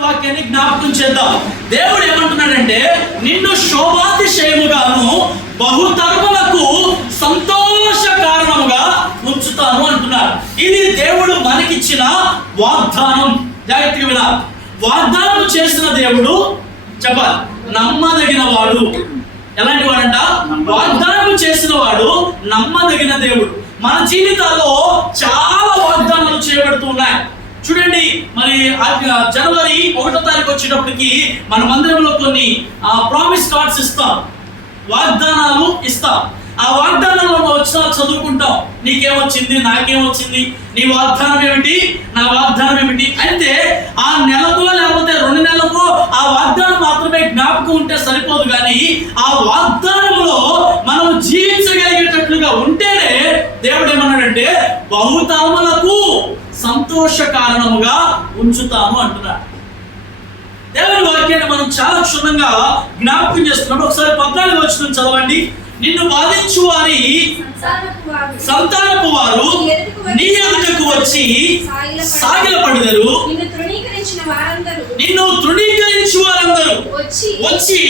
దేవుడి వాక్యాన్ని జ్ఞాపకం చేద్దాం. దేవుడు ఏమంటున్నాడంటే, నిన్ను శోభాతిశయముగాను బహుతరములకు సంతోష కారణముగా ఉంచుతాను అంటున్నాడు. ఇది దేవుడు మనకిచ్చిన వాగ్దానం. జాగ్రత్తగా వినాలి. వాగ్దానం చేసిన దేవుడు చెప్పాలి, నమ్మదగిన వాడు. ఎలాంటి వాడంట? వాగ్దానం చేసిన వాడు నమ్మదగిన దేవుడు. మన జీవితాల్లో చాలా వాగ్దానాలు చేయబడుతూ ఉన్నాయి. చూడండి, మరి జనవరి 1వ తారీఖు వచ్చేటప్పటికి మన మందిరంలో కొన్ని ప్రామిస్ కార్డ్స్ ఇస్తాం, వాగ్దానాలు ఇస్తాం. ఆ వాగ్దానంలో వచ్చిన చదువుకుంటాం. నీకేమొచ్చింది, నాకేమొచ్చింది, నీ వాగ్దానం ఏమిటి, నా వాగ్దానం ఏమిటి. అయితే ఆ నెలకో లేకపోతే 2 నెలలకో ఆ వాగ్దానం మాత్రమే జ్ఞాపకం ఉంటే సరిపోదు, కానీ ఆ వాగ్దానంలో మనం జీవించగలిగేటట్లుగా ఉంటేనే దేవుడు ఏమన్నాడంటే, బహుతరములకు సంతోష కారణముగా ఉంచుతాము అంటున్నాడు. దేవుని వాక్యాన్ని మనం చాలా క్షుణ్ణంగా జ్ఞాపకం చేస్తున్నాం. ఒకసారి 14వ వచనం చదవండి. నిన్ను బాధించు వారి సంతానపు వారు నీ ఎదుటకు వచ్చి సాగిలపడెదరు. నిన్ను తృణీకరించు వారందరూ వచ్చి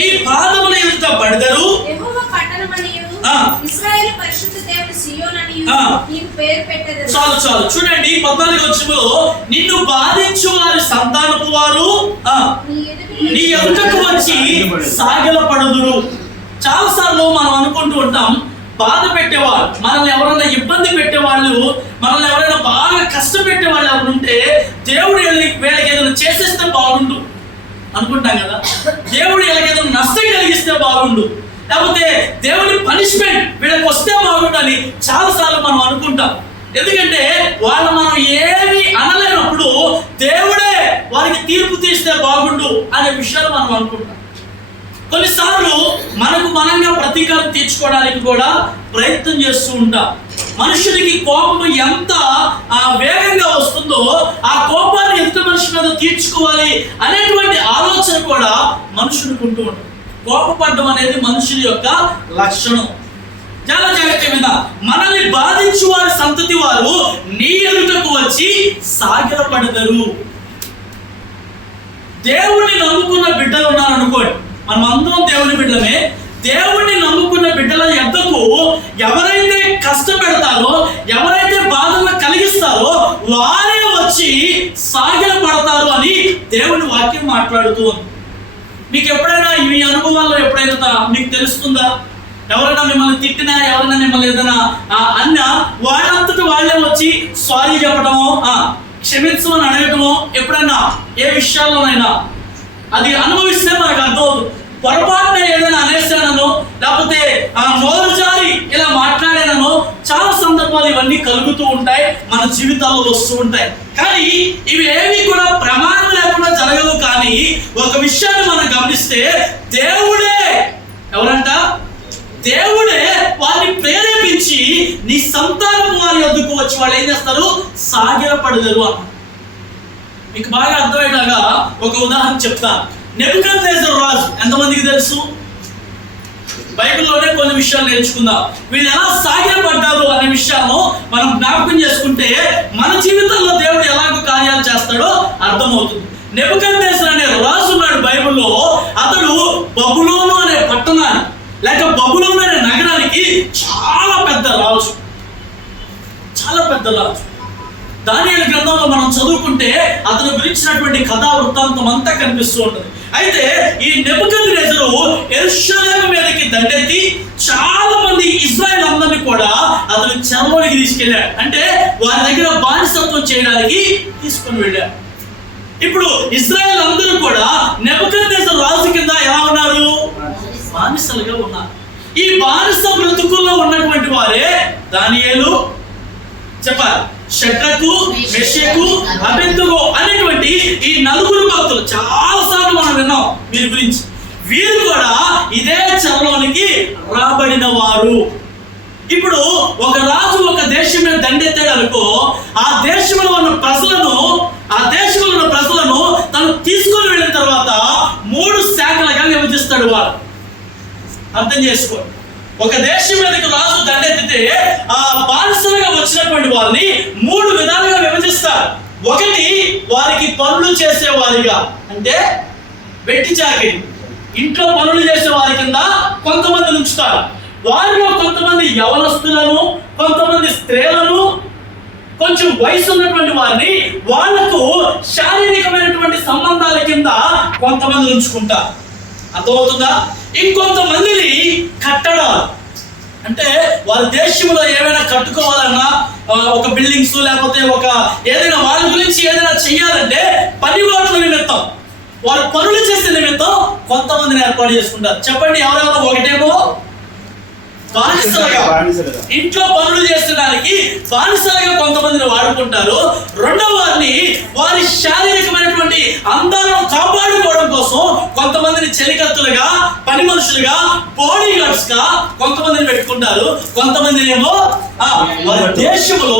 నీ పాదముల ఎదుట పడెదరు. చాలు చూడండి, 14వ వచనంలో నిన్ను బాధించు వారి సంతానపు వారు నీ ఎదుటకు వచ్చి సాగిలపడెదరు. చాలా సార్లు మనం అనుకుంటూ ఉంటాం, బాధ పెట్టేవాళ్ళు, మనల్ని ఎవరైనా ఇబ్బంది పెట్టేవాళ్ళు, మనల్ని ఎవరైనా బాగా కష్టపెట్టే వాళ్ళు ఎవరు ఉంటే దేవుడు వీళ్ళకి ఏదైనా చేసేస్తే బాగుండు అనుకుంటాం కదా. దేవుడు వీళ్ళకి ఏదైనా నష్టం కలిగిస్తే బాగుండు, లేకపోతే దేవుడి పనిష్మెంట్ వీళ్ళకి వస్తే బాగుండు అని చాలా సార్లు మనం అనుకుంటాం. ఎందుకంటే వాళ్ళు మనం ఏమి అనలేనప్పుడు దేవుడే వారికి తీర్పు తీస్తే బాగుండు అనే విషయాలు మనం అనుకుంటాం. కొన్నిసార్లు మనకు మనంగా ప్రతీకారం తీర్చుకోవడానికి కూడా ప్రయత్నం చేస్తూ ఉంటాం. మనుషుడికి కోపం ఎంత వేగంగా వస్తుందో ఆ కోపాన్ని ఎంత మనిషి మీద తీర్చుకోవాలి అనేటువంటి ఆలోచన కూడా మనుషుడికి ఉంటూ ఉంటుంది. కోపపడడం అనేది మనుషుడి యొక్క లక్షణం. చాలా జాగ్రత్త మీద, మనల్ని బాధించు వారి సంతతి వారు నీ ఎదుటకు వచ్చి సాగిలపడెదరు. దేవుణ్ణి నమ్ముకున్న బిడ్డలు ఉన్నారనుకోండి, మనం అందరం దేవుని బిడ్డలమే. దేవుణ్ణి నమ్ముకున్న బిడ్డల యొద్దకు ఎవరైతే కష్టపెడతారో, ఎవరైతే బాధలు కలిగిస్తారో వారే వచ్చి సాగిలపడతారు అని దేవుని వాక్యం మాట్లాడుతూ ఉంది. మీకు ఎప్పుడైనా ఈ అనుభవాల్లో ఎప్పుడైనా మీకు తెలుస్తుందా? ఎవరైనా మిమ్మల్ని తిట్టినా, ఎవరైనా మిమ్మల్ని ఏదైనా అన్నా వాళ్ళంతటి వాళ్ళే వచ్చి సారీ చెప్పడమో, క్షమించమని అడగటమో ఎప్పుడైనా ఏ విషయాల్లోనైనా అది అనుభవిస్తే మనకు అర్థమవుతుంది. పొరపాటున ఏదైనా అనేసానో, లేకపోతే నోరు జారి ఇలా మాట్లాడానో చాలా సందర్భాలు ఇవన్నీ కలుగుతూ ఉంటాయి, మన జీవితాల్లో వస్తూ ఉంటాయి. కానీ ఇవి ఏవి కూడా ప్రమాణం లేకుండా జరగవు. కానీ ఒక విషయాన్ని మనం గమనిస్తే దేవుడే ఎవరంట? దేవుడే వారిని ప్రేరేపించి నీ సంతానం వారి వద్దకు వచ్చి వాళ్ళు ఏం చేస్తారు? సాగిలపడెదరు అన్న. మీకు బాగా అర్థమయ్యేలాగా ఒక ఉదాహరణ చెప్తాను. నెబుకద్నెజరు రాజు ఎంతమందికి తెలుసు? బైబిల్లోనే కొన్ని విషయాలు నేర్చుకుందాం. వీళ్ళు ఎలా సాగిలపడ్డారు అనే విషయాలను మనం జ్ఞాపకం చేసుకుంటే మన జీవితంలో దేవుడు ఎలాగో కార్యాలు చేస్తాడో అర్థమవుతుంది. నెబుకద్నెజరు అనే రాజు ఉన్నాడు బైబిల్లో. అతడు బబులోను అనే పట్టణాన్ని లేక బబులోను అనే నగరానికి చాలా పెద్ద రాజు. దానియేలు గ్రంథంలో మనం చదువుకుంటే అతను గురించినటువంటి కథా వృత్తాంతం అంతా కనిపిస్తూ ఉంటుంది. అయితే ఈ నెబుకద్నెజరు యెరూషలేము మీదకి దండెత్తి చాలా మంది ఇశ్రాయేలు అందరినీ కూడా అతను చెరలోనికి తీసుకెళ్ళాడు. అంటే వారి దగ్గర బానిసత్వం చేయడానికి తీసుకొని వెళ్ళాడు. ఇప్పుడు ఇశ్రాయేలు అందరూ కూడా నెబుకద్నెజరు రాజు కింద ఎలా ఉన్నారు? బానిసలుగా ఉన్నారు. ఈ బానిస బ్రతుకుల్లో ఉన్నటువంటి వారే దానియేలు, చెప్పాలి, షడ్రకు, మెషకు, అబేద్నెగో అనేటువంటి ఈ 4 భక్తులు చాలా సార్లు మనం విన్నాం వీరి గురించి. వీరు కూడా ఇదే చెరలోనికి రాబడిన వారు. ఇప్పుడు ఒక రాజు ఒక దేశం మీద దండెత్తాడు అనుకో, ఆ దేశంలో ఉన్న ప్రజలను తను తీసుకొని వెళ్ళిన తర్వాత 3 శాఖలుగా విభజిస్తాడు. వారు అర్థం చేసుకోండి. ఒక దేశం మీదకి రాజు దండెత్తితే ఆ బానిసలుగా వచ్చినటువంటి వాళ్ళని 3 విధాలుగా విభజిస్తారు. ఒకటి వారికి పనులు చేసేవారిగా, అంటే వెట్టి చాకిరి, ఇంట్లో పనులు చేసే వారి కింద కొంతమంది ఉంచుతారు. వారిలో కొంతమంది యవనస్తులను, కొంతమంది స్త్రీలను, కొంచెం వయసు ఉన్నటువంటి వారిని వాళ్లకు శారీరకమైనటువంటి సంబంధాల కింద కొంతమంది ఉంచుకుంటారు. అర్థమవుతుందా? ఇంకొంతమందిని కట్టడాలు, అంటే వారి దేశంలో ఏమైనా కట్టుకోవాలన్నా, ఒక బిల్డింగ్స్ లేకపోతే ఒక ఏదైనా వారి గురించి ఏదైనా చెయ్యాలంటే పనివాట్ల నిమిత్తం, వారు పనులు చేసే నిమిత్తం కొంతమందిని ఏర్పాటు చేసుకుంటారు. చెప్పండి ఎవరెవరో? ఒకటేమో బానిసలుగా, ఇంట్లో పనులు చేసడానికి బానిసలుగా కొంతమందిని వాడుకుంటారు. రెండవ వారిని వారి శారీరకమైనటువంటి అందాలను కాపాడుకోవడం కోసం కొంతమందిని చెలికత్తులుగా, పని మనుషులుగా, బాడీ గార్డ్స్ గా కొంతమందిని పెట్టుకుంటారు. కొంతమందిని ఏమో వారి దేశంలో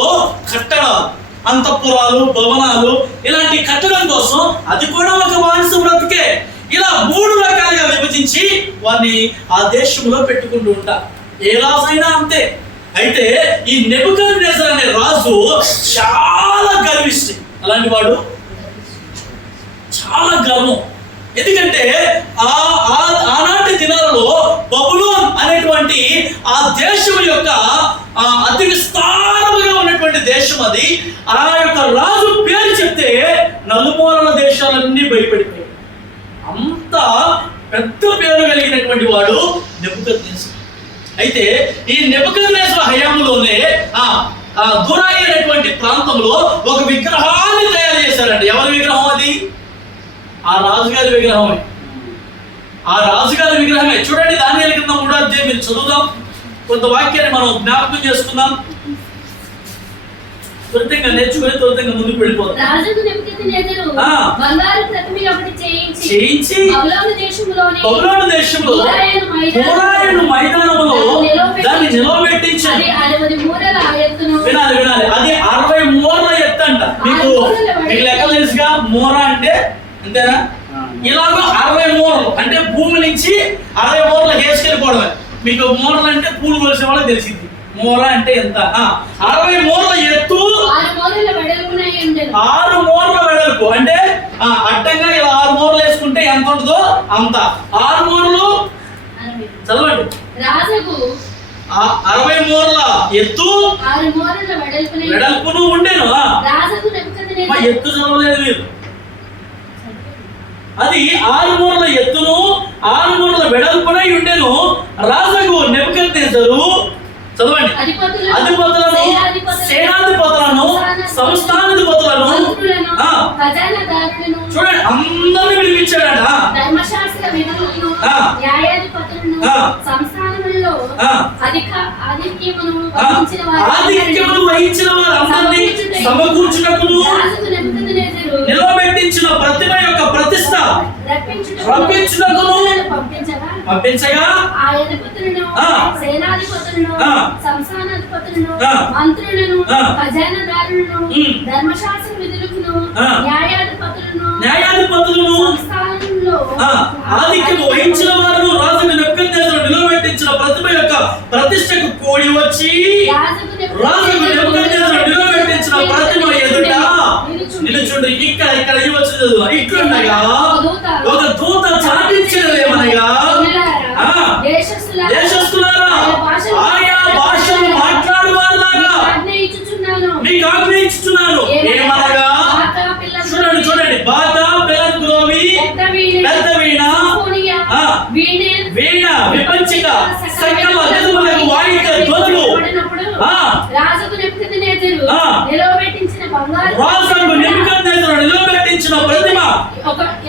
కట్టడాలు, అంతఃపురాలు, భవనాలు ఇలాంటి కట్టడం కోసం, అది కూడా ఒక బానిస బ్రతికే. ఇలా 3 రకాలుగా విభజించి వారిని ఆ దేశంలో పెట్టుకుంటూ ఉంటారు. ఏ రాజు అయినా అంతే. అయితే ఈ నెబుకద్నెజర్ అనే రాజు చాలా గర్విష్టి. అలాంటి వాడు చాలా గర్వం. ఎందుకంటే ఆనాటి దినాలలో బబులోన్ అనేటువంటి ఆ దేశం యొక్క అతి విస్తారముగా ఉన్నటువంటి దేశం అది. ఆ యొక్క రాజు పేరు చెప్తే నలుమూలల దేశాలన్నీ భయపడిపోయాయి. అంత పెద్ద పేరు కలిగినటువంటి వాడు నెబుకద్నెజర్. అయితే ఈ నెబుకద్నెజర్ హయాంలోనే దురాయి అనేటువంటి ప్రాంతంలో ఒక విగ్రహాన్ని తయారు చేశారండి. ఎవరి విగ్రహం అది? ఆ రాజుగారి విగ్రహమే. ఆ రాజుగారి విగ్రహమే. చూడండి, దానియేలు గ్రంథం 3వ అధ్యాయం మీరు చదువుదాం. కొంత వాక్యాన్ని మనం జ్ఞాపకం చేసుకుందాం. త్వరితంగా నేర్చుకుని త్వరితంగా ముందుకు వెళ్ళిపోతాం. రాజు నెబుకద్నెజరు బంగారు ప్రతిమను ఒకటి చేయించి బబులోను దేశంలో హోరాయిను మైదానములో దాన్ని నిలవబెట్టించాడు. వినాలి వినాలి, అది 60 మూరల ఎత్తు అంట. మీకు లెక్కలు తెలుసుగా? మూర అంటే అంతేనా? ఇలాగ 60 మూరలు అంటే భూమి నుంచి 60 మూరలు వేసుకెళ్ళిపోవడమే. మీకు మూరలు అంటే పూలు కొలిసే వాళ్ళకి తెలిసింది. మూర అంటే ఎంత? 60 మూరల ఎత్తు, 6 మూరల వెడల్పు. అంటే అడ్డంగా ఇలా 6 మూరలు వేసుకుంటే ఎంత ఉంటుందో అంత. 6 మూరలు చదవండి. 60 మూరల ఎత్తు, 6 మూరల వెడల్పును ఉండేను. ఎత్తు చదవలేదు మీరు. అది 6 మూరల ఎత్తును 6 మూరల వెడల్పునై ఉండేను. రాజుకు నెబుకద్నెజరు చదవండి అధిపతులను, సేనాధిపతులను, సంస్థానాధిపతులను, చూడండి అందరిని పిలిపించాడట. ఆధిక్యమును వహించిన వారందరినీ సమకూర్చుటకును నిలబెట్టించిన ప్రతిమ యొక్క ప్రతిష్ట రప్పించుటకును పంపించగా సేనాధిపతులను, సంస్థానాధిపతులను, మంత్రులను, ఖజానాదారులను, ధర్మశాస్త్ర విధులను, న్యాయాధిపతులను సంస్థానంలో ఆధిక్యము వహించిన వారు రాజుకు నెబుకద్నెజరు నిలబెట్టించిన ప్రతిమ యొక్క ప్రతిష్టకు కూడి వచ్చి రాజుకు నెబుకద్నెజరు నిలబెట్టించిన ప్రతిమ ఎదుట నిలుచుండి. ఇక్కడ ఇవ్వచ్చు. ఇట్లుండగా ఒక దూత చాటించినదేమనగా, దేశస్తులారా ఆయా భాషలు మాట్లాడు వారిలాగా మీకు ఆజ్ఞయించుచున్నాను. ఏమనగా చూడండి చూడండి, బాధ, పెరంగ్రోవి, పెద్ద వీణ, వీణ, విపంచిక, సకల విధములకు వాయిద్య ధ్వనులు రాజుకు నెబుకద్నెజరు నిలబెట్టించిన ప్రతిమ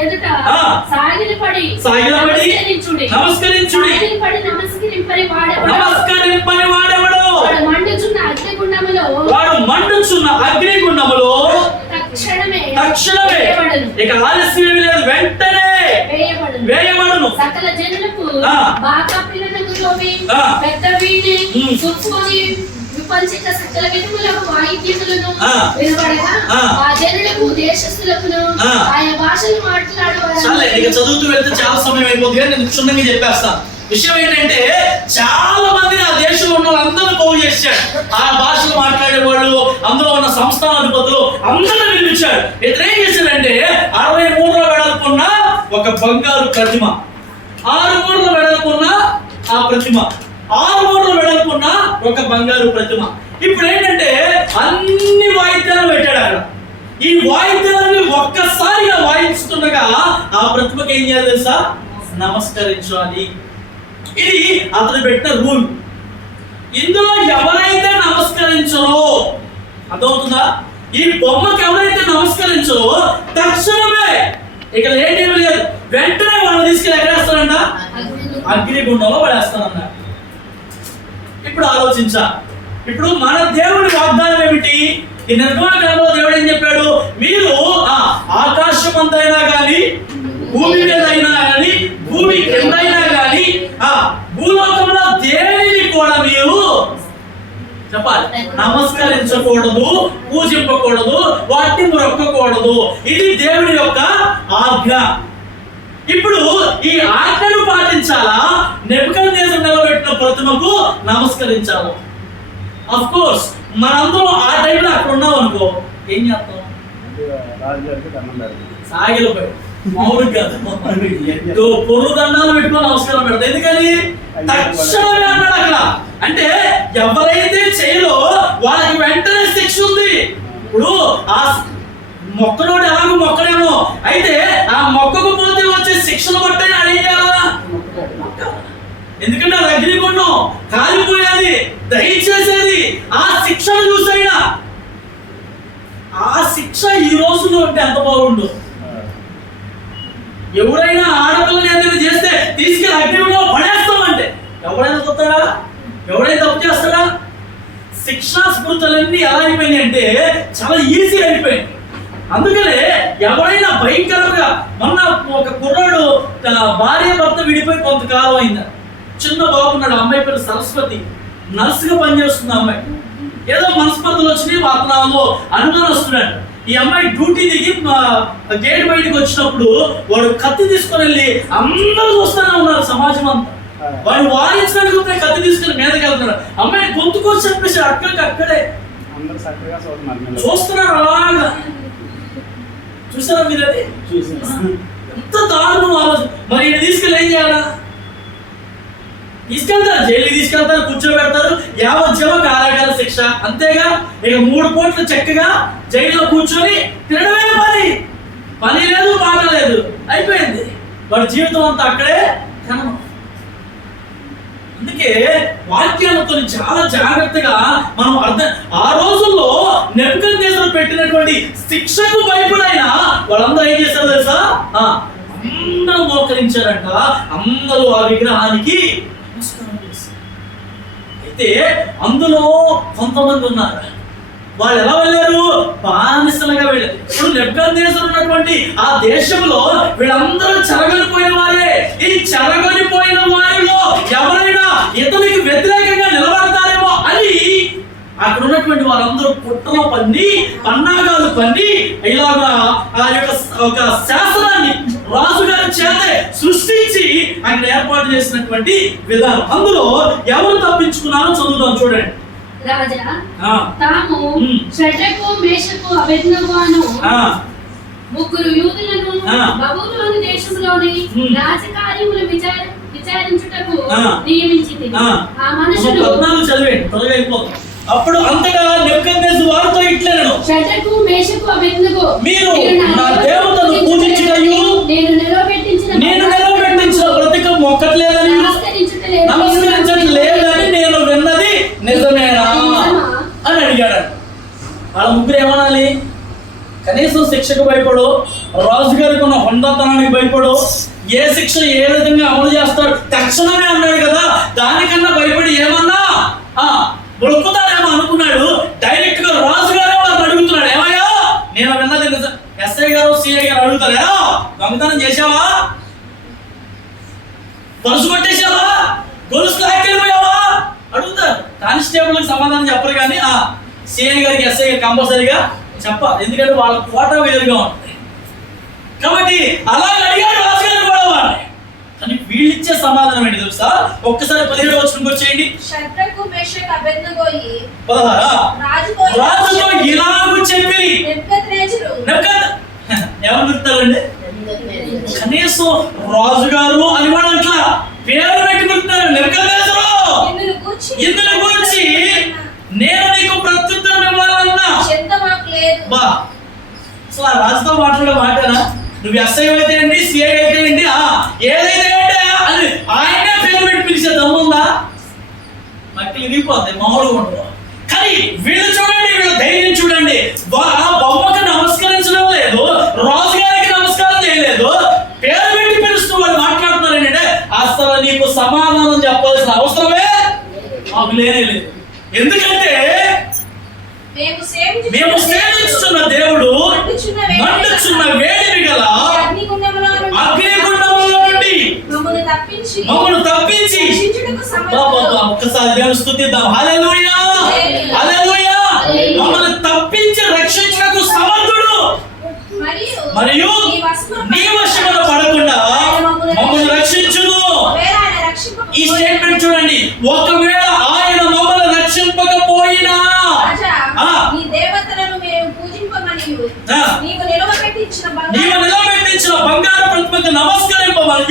ఎదుట సాగిలపడి నమస్కరించుడి. నమస్కరింపని వాడెవడు? వాడు మండుచున్న అగ్నిగుండములో తక్షణమే, ఇక ఆలస్యం లేదు, వెంటనే వేయబడును. సకల జనులకు బాకా పిల్లలకు జోవి, పెద్ద వీణి, సుక్కుని, విపంచిక సకల విధములకు వాయిద్యములను వినబడగా ఆ జనులకు, దేశస్తులకు ఆయా భాషలు మాట్లాడేవారు. చాలా ఇక చదువుతూ వెళ్తే చాలా సమయం అయిపోతుంది, నేను క్షుణ్ణంగా చెప్పేస్తాను. విషయం ఏంటంటే చాలా మందిని ఆ దేశంలో ఉన్న వాళ్ళందరూ పోగు చేశాడు. ఆ భాషలు మాట్లాడేవాళ్ళు, అందులో ఉన్న సంస్థానాధిపతులు అందరూ పిలిపించాడు. ఇతను ఏం చేశాడంటే 60 మూరల వెడల్పున్న ఒక బంగారు ప్రతిమ, 6 మూరల వెడల్పున్న ఆ ప్రతిమ, 6 మూరల వెడల్పున్న ఒక బంగారు ప్రతిమ. ఇప్పుడు ఏంటంటే అన్ని వాయిద్యాలు పెట్టాడు అక్కడ. ఈ వాయిద్యాలని ఒక్కసారిగా వాయిస్తుండగా ఆ ప్రతిమకి ఏం చేయాలి తెలుసా? నమస్కరించాలి. ఇది అతను పెట్టిన రూల్. ఇందులో ఎవరైతే నమస్కరించరో, అర్థమవుతుందా? ఈ బొమ్మకి ఎవరైతే నమస్కరించరో తక్షణమే ఇక లేట్ ఏమి లేదు, వెంటనే వాళ్ళు తీసుకెళ్ళి ఎక్కడేస్తారంట? అగ్నిగుండంలో పడేస్తారన్న. ఇప్పుడు ఆలోచించా, ఇప్పుడు మన దేవుడి వాగ్దానం ఏమిటి? ఈ నిర్మాణంలో దేవుడు ఏం చెప్పాడు? మీరు ఆకాశం అంతైనా కానీ, భూమి మీద అయినా కానీ, భూమి కింద అయినా కానీ, భూలోకంలో దేనిని కూడా మీరు చెప్పాలి నమస్కరించకూడదు, పూజింపకూడదు, వాటిని మొక్కకూడదు. ఇది దేవుడి యొక్క ఆజ్ఞ. ఇప్పుడు ఈ ఆజ్ఞను పాటించాలా? నెబుకద్నెజరు నిలబెట్టిన ప్రతిమకు నమస్కరించాలా? ఆఫ్ కోర్స్ మనందరం ఆ టైంలో అక్కడ ఉన్నాం అనుకో, ఏం చేస్తాం? సాగిలిపోయి మామూలు కాదు, పొరుగు దండాలు పెట్టుకొని నమస్కారం పెడతాం. ఎందుకని? తక్షణమే అన్నాడు అక్కడ. అంటే ఎవరైతే చేయలో వాళ్ళకి వెంటనే శిక్ష ఉంది. ఇప్పుడు ఆ మొక్కనోడు ఎలాగో మొక్కడేమో, అయితే ఆ మొక్కకు పోతే వచ్చే శిక్షను బట్టే అడిగారా? ఎందుకంటే అది అగ్నిగుండం, కాలిపోయేది, దయచేసేది. ఆ శిక్షను చూసైనా, ఆ శిక్ష ఈ రోజులో ఉంటే ఎంత బాగుండు. ఎవరైనా ఆడపిల్లని ఏదైనా చేస్తే తీసుకెళ్ళి అగ్నిగుండంలో పడేస్తామంటే ఎవరైనా చూస్తాడా? ఎవరైనా తప్పు చేస్తాడా? శిక్షా స్మృతులన్నీ ఎలా అయిపోయినాయి అంటే చాలా ఈజీ అయిపోయింది. అందుకనే ఎవరైనా భయంకరంగా, మొన్న ఒక కుర్రాడు భార్య భర్త విడిపోయి కొంతకాలం అయింది. చిన్న బాబు ఉన్నాడు, అమ్మాయి పేరు సరస్వతి, నర్సుగా పనిచేస్తుంది అమ్మాయి. ఏదో మనస్పర్ధలు వచ్చినాయి, వాతావరణంలో అనుమానం వస్తున్నాడు. ఈ అమ్మాయి డ్యూటీ దిగి గేట్ బయటకు వచ్చినప్పుడు వాడు కత్తి తీసుకొని వెళ్ళి, అందరూ చూస్తూనే ఉన్నారు సమాజం అంతా, వాడు వాయించడానికి కత్తి తీసుకొని మీదకి వెళ్తున్నాడు. అమ్మాయి గొంతుకొచ్చి చెప్పేసి అక్కడికి అక్కడే చూస్తున్నారు. అలాగా చూసారా మీరు? అది ఎంత దారుణం ఆలోచన. మరి ఈయన తీసుకెళ్ళి ఏం చేయాలా? తీసుకెళ్తారు, జైలుకి తీసుకెళ్తారు, కూర్చోబెడతారు, యావజ్జీవ కారాగార శిక్ష, అంతేగా. ఇక 3 పూటలు చక్కగా జైల్లో కూర్చొని తినడమే పని, పని లేదు, పాట లేదు, అయిపోయింది. వాడి జీవితం అంతా అక్కడే కనడం. అందుకే వాక్యాలతో చాలా జాగ్రత్తగా మనం అర్థం. ఆ రోజుల్లో నెబుకద్నెజరు పెట్టినటువంటి శిక్షకు భయపడైనా వాళ్ళందరూ ఏం చేశారు తెలుసా? అందరూ మోకరించారంట, అందరూ ఆ విగ్రహానికి నమస్కారం చేశారు. అయితే అందులో కొంతమంది ఉన్నారు, వాళ్ళు ఎలా వెళ్ళారు? బానిసలుగా వెళ్ళారు. ఇప్పుడు నెబుకద్నెజరు ఉన్నటువంటి ఆ దేశంలో వీళ్ళందరూ చెరగలిపోయిన వారే. ఈ చెరగలిపోయిన వారిలో ఎవరైనా ఇతనికి వ్యతిరేకంగా నిలబడతారేమో అని అక్కడ ఉన్నటువంటి వారందరూ కుట్రలు పన్ని, పన్నాగాలు పన్ని, ఇలాగా ఆ యొక్క ఒక శాసనాన్ని రాజుగారి చేతే సృష్టించి ఆయన ఏర్పాటు చేసినటువంటి విధానం. అందులో ఎవరు తప్పించుకున్నారో చదువుదాం, చూడండి. రాజా తాము షడ్రకు, మేషకు, అబేద్నెగో అను 3 యూదులను బబులోను దేశంలోని రాజకార్యములు విచారించుటకు నియమించింది. ఆ మనుషులు 14 చదివేండి, త్వరగా అయిపోతాం. అప్పుడు అంతగా నెబుకద్నెజరు వారితో ఇట్లనెను, షడ్రకు, మేషకు, అబేద్నెగో, మీరు నా దేవతను పూజించుటయు నేను నిలబెట్టించిన ప్రతిక మొక్కట్లేదని, నమస్కరించట్లేదని నేను విన్నది నిజమేనా అని అడిగాడు. వాళ్ళ ముగ్గురు ఏమనాలి? కనీసం శిక్షకు భయపడు, రాజుగారికి ఉన్న హొందతనానికి భయపడు, ఏ శిక్ష ఏ విధంగా అమలు చేస్తాడు తక్షణమే అన్నాడు కదా, దానికన్నా భయపడి ఏమన్నా బ్రొక్కుతారేమో అనుకున్నాడు. డైరెక్ట్ గా రాజుగారే వాళ్ళని అడుగుతున్నాడు, ఏమయ్యా నేను విన్నది నిజం. ఎస్ఐ గారు, సిఐ గారు అడుగుతారా, దొంగతనం చేశావా, పరుసు కొట్టేశావా, గొలుసు లాక్కెళ్ళిపోయావా అడుగుతారు. కానిస్టేబుల్కి సమాధానం చెప్పరు, కానీ సిఐ గారికి, ఎస్ఐ గారికి కంపల్సరీగా చెప్పాలి. ఎందుకంటే వాళ్ళ కోట వేరుగా ఉంటుంది కాబట్టి. అలాగే అడిగాడు రాజుగారు కూడా వాడిని. కానీ వీళ్ళిచ్చే సమాధానం ఏంటి తెలుసా? ఒక్కసారి 17వ వచనంకి వచ్చేయండి. షద్రకు మేషకు అబేద్నెగోయి 16 రాజుతో ఇలాగూ చెప్పి ఎవరు పిలుస్తారండి? కనీసం రాజుగారు అని కూడా అట్లా పేరు పెట్టి పిలుస్తున్నారు. నెబుకద్నెజరు ఇందుని గురించి నేను నీకు ప్రత్యుత్తరం ఇవ్వాలన్నా బా అసలు ఆ రాజుతో మాట్లాడే మాటనా? నువ్వు ఎస్ఐ అయితే ఏంటి, సిఐ అయితే ఏంటి, ఏదైతే ఏంటి అని ఆయనే పేరు పెట్టి పిలిచే దమ్ముందా? మట్టి ఇరిగిపోతాయి, మామూలుగా ఉండవు. కానీ వీళ్ళు చూడండి, వీళ్ళ ధైర్యం చూడండి. ఆ బొమ్మకి నమస్కరించడం లేదు, రాజుగారికి నమస్కారం చేయలేదు, పేరు పెట్టి పిలుస్తూ వాళ్ళు మాట్లాడుతున్నారు ఏంటంటే అసలు నీకు సమాధానం చెప్పాల్సిన అవసరమే మాకు లేనే లేదు. ఎందుకంటే మేము సేవించుతున్న దేవుడు మండుచున్న వేడిమి గల అగ్నిగుండములో నుండి మమ్మల్ని తప్పించి ఒక్కసారి దేవుని స్తుతిద్దాం. హల్లెలూయా హల్లెలూయా. మమ్మల్ని తప్పించి రక్షించుటకు సమర్థుడు మరియు నీ వశమున పడకుండా మమ్మల్ని రక్షించును. ఈ స్టేట్మెంట్ చూడండి. ఒకవేళ ఆయన మమ్మల్ని రక్షింపకపోయినా నీవు నిలబెట్టించిన బంగారు ప్రతిమకు నమస్కరింపమని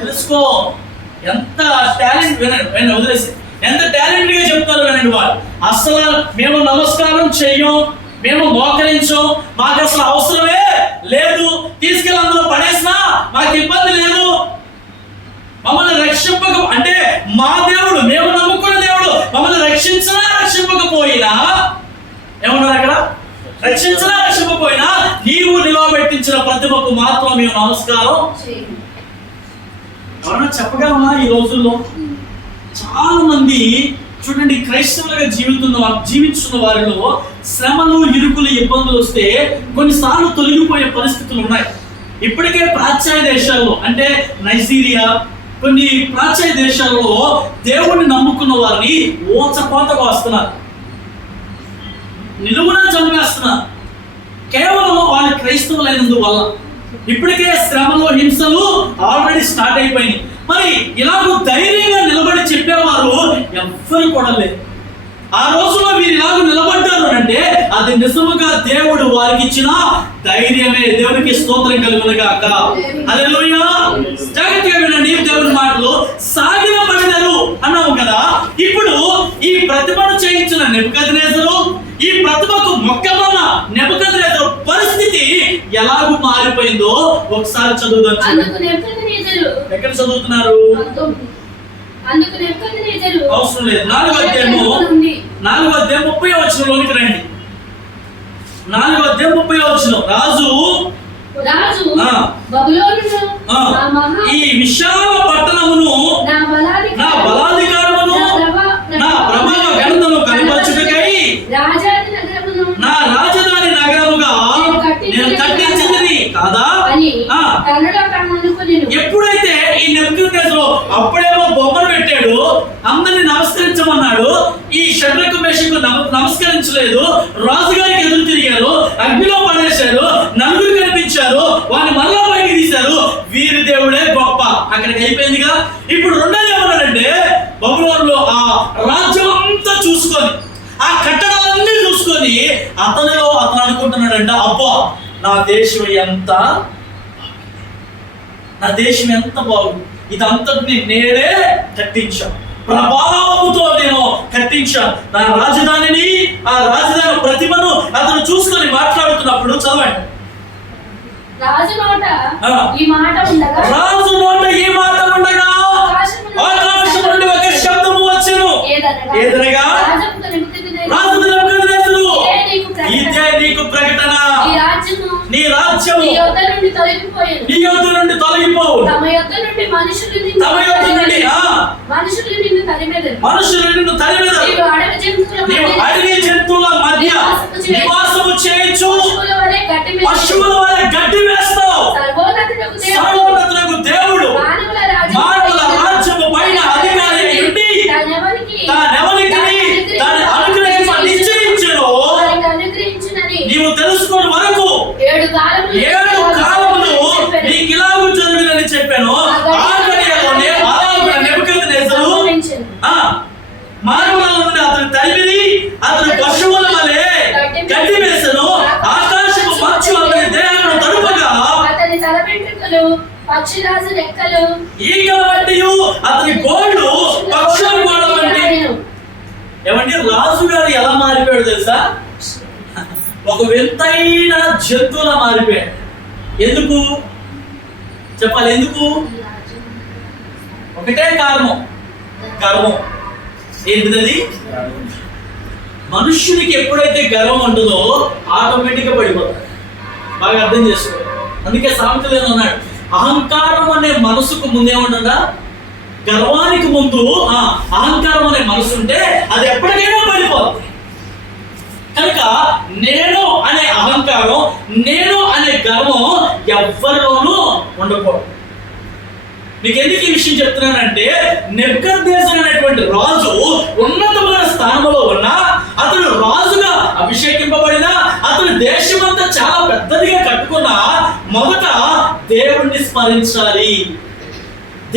తెలుసుకో. ఎంత టాలెంట్ వినండి, వదిలేసి ఎంత టాలెంట్ గా చెప్తారు వినండి వాళ్ళు. అసలు మేము నమస్కారం చెయ్యం, మేము మోకరించం, మాకు అసలు అవసరమే లేదు, తీసుకెళ్ళి అందులో పడేసినా మాకు ఇబ్బంది లేదు, మమ్మల్ని రక్షింపక అంటే మా దేవుడు, మేము నమ్ముకున్న దేవుడు మమ్మల్ని రక్షించినా రక్షింపకపోయినా ఏమన్నారు అక్కడ? రక్షించినా రక్షింపకపోయినా నీవు నిలబెట్టించిన ప్రతిభకు మాత్రం మేము నమస్కారం. ఎవరన్నా చెప్పగలమా? ఈ రోజుల్లో చాలా మంది చూడండి, క్రైస్తవులుగా జీవించున్న వారిలో శ్రమలు, ఇరుకులు, ఇబ్బందులు వస్తే కొన్నిసార్లు తొలగిపోయే పరిస్థితులు ఉన్నాయి. ఇప్పటికే ప్రాచ్యాయ దేశాల్లో అంటే నైజీరియా, కొన్ని ప్రాచ్యాయ దేశాల్లో దేవుణ్ణి నమ్ముకున్న వారిని ఓచకోతగా వస్తున్నారు, నిలువున చంపేస్తున్నారు, కేవలం వాళ్ళు క్రైస్తవులైనందువల్ల. ఇప్పటికే శ్రమలు, హింసలు ఆల్రెడీ స్టార్ట్ అయిపోయినాయి. మరి ఇలాగ ధైర్యంగా నిలబడి చెప్పేవారు ఎవ్వరు కూడా లేదు. ఆ రోజుల్లో వీరు ఇలాగ నిలబడ్డారు అంటే అది నిజముగా దేవుడు వారికి ఇచ్చిన ధైర్యమే. దేవునికి స్తోత్రం కలుగునుగాక. హల్లెలూయా. జాగ్రత్తగా వినండి దేవుని మాటలు. సాగిన పడినారు అన్నాము కదా. ఇప్పుడు ఈ ప్రతిమను చేయించిన నెబుకద్నెజరు, ఈ ప్రతిమకు మొక్కమన్న నెబుకద్నెజరు పరిస్థితి ఎలాగూ మారిపోయిందో ఒకసారి చదువుదాం. ఎక్కడ చదువుతున్నారు? అవసరం లేదు. 4వ అధ్యాయము 30వ వచనంలోనికి రండి. 4వ అధ్యాయం 30వ వచనం. రాజు ఈ విశాల పట్టణమును నా బలాధికారమును నా ప్రభావ ఘనతను కనపరచుటకై నా రాజధాని నగరముగా నేను కట్టించింది కాదా? ఎప్పుడైతే ఈ నెబుకద్నెజరు అప్పుడేమో బొమ్మను పెట్టాడు, అందరిని నమస్కరించమన్నాడు, ఈ షడ్రకు మేషకు నమస్కరించలేదు, రాజుగారికి ఎదురు తిరిగారు, అగ్నిలో పడేశారు, నలుగురు కనిపించారు, వారిని మళ్ళా బయటికి తీశారు, వీరి దేవుడే గొప్ప. అక్కడికి అయిపోయిందిగా. ఇప్పుడు రెండోది ఏమన్నాడంటే బబులోనులో ఆ రాజ్యం అంతా చూసుకొని, ఆ కట్టడాలన్నీ చూసుకొని అతను అనుకుంటున్నాడంట, అబ్బా నా దేశం ఎంత బాగుంది, ఇదంతటిని నేనే కట్టించాను, ప్రభావముతో నేను కట్టించాను నా రాజధానిని. ఆ రాజధాని ప్రతిమను అతను చూసుకొని మాట్లాడుతున్నప్పుడు చదవండి. రాజు నోట ఈ మాట ఉండగా ఆకాశం నుండి ఒక శబ్దము వచ్చెను. ఏదనగా రాజు నెబుకద్నెజరు, ఇదే నీకు ప్రకటన, నీ రాజ్యము నీ యొద్ద నుండి తొలగిపోవు, తమ యొద్ద నుండి మనుషులు నిన్ను తరిమెదరు, నీవు అడవి జంతువుల మధ్య నివాసము చేయొచ్చు, పశువుల వలె గడ్డి వేస్తావు. సర్వోన్నతులకు దేవుడు మానవుల రాజ్యము పైన అధికారి అయి ఉండి తానెవరికి దాన్ని అనుగ్రహించనిశ్చయించెను నీవు తెలుసుకుని వరకు 7 కాలములు నీకు ఇలాగూ జరుగునని చెప్పాను. ఆఖరి గోళ్ళు పక్షిరాజు రెక్కలు. ఈగల వంటి అతని గోళ్ళు పక్షుల గోళ్ళ వంటి. ఏమంటే రాజుగారు ఎలా మారిపోయాడు తెలుసా? ఒక వింతైన జంతువులా మారిపోయాడు. ఎందుకు చెప్పాలి? ఎందుకు? ఒకటే కారణం, గర్వం. ఏంటిది? మనుష్యునికి ఎప్పుడైతే గర్వం ఉంటుందో ఆటోమేటిక్గా పడిపోతాడు. బాగా అర్థం చేసుకో. అందుకే సామెతలో అన్నాడు, అహంకారం అనే మనసుకు ముందేముంటుందా? గర్వానికి ముందు అహంకారం అనే మనసు ఉంటే అది ఎప్పటికైనా పడిపోతుంది. కనుక నేను అనే అహంకారం, నేను అనే గర్వం ఎవరిలోనూ ఉండకూడదు. మీకు ఎందుకు ఈ విషయం చెప్తున్నానంటే, నెబుకద్నెజర్ అనేటువంటి రాజు ఉన్నతమైన స్థానంలో ఉన్న, అతడు రాజుగా అభిషేకింపబడిన, అతడు దేశమంతా చాలా పెద్దదిగా కట్టుకున్న, మొదట దేవుణ్ణి స్మరించాలి,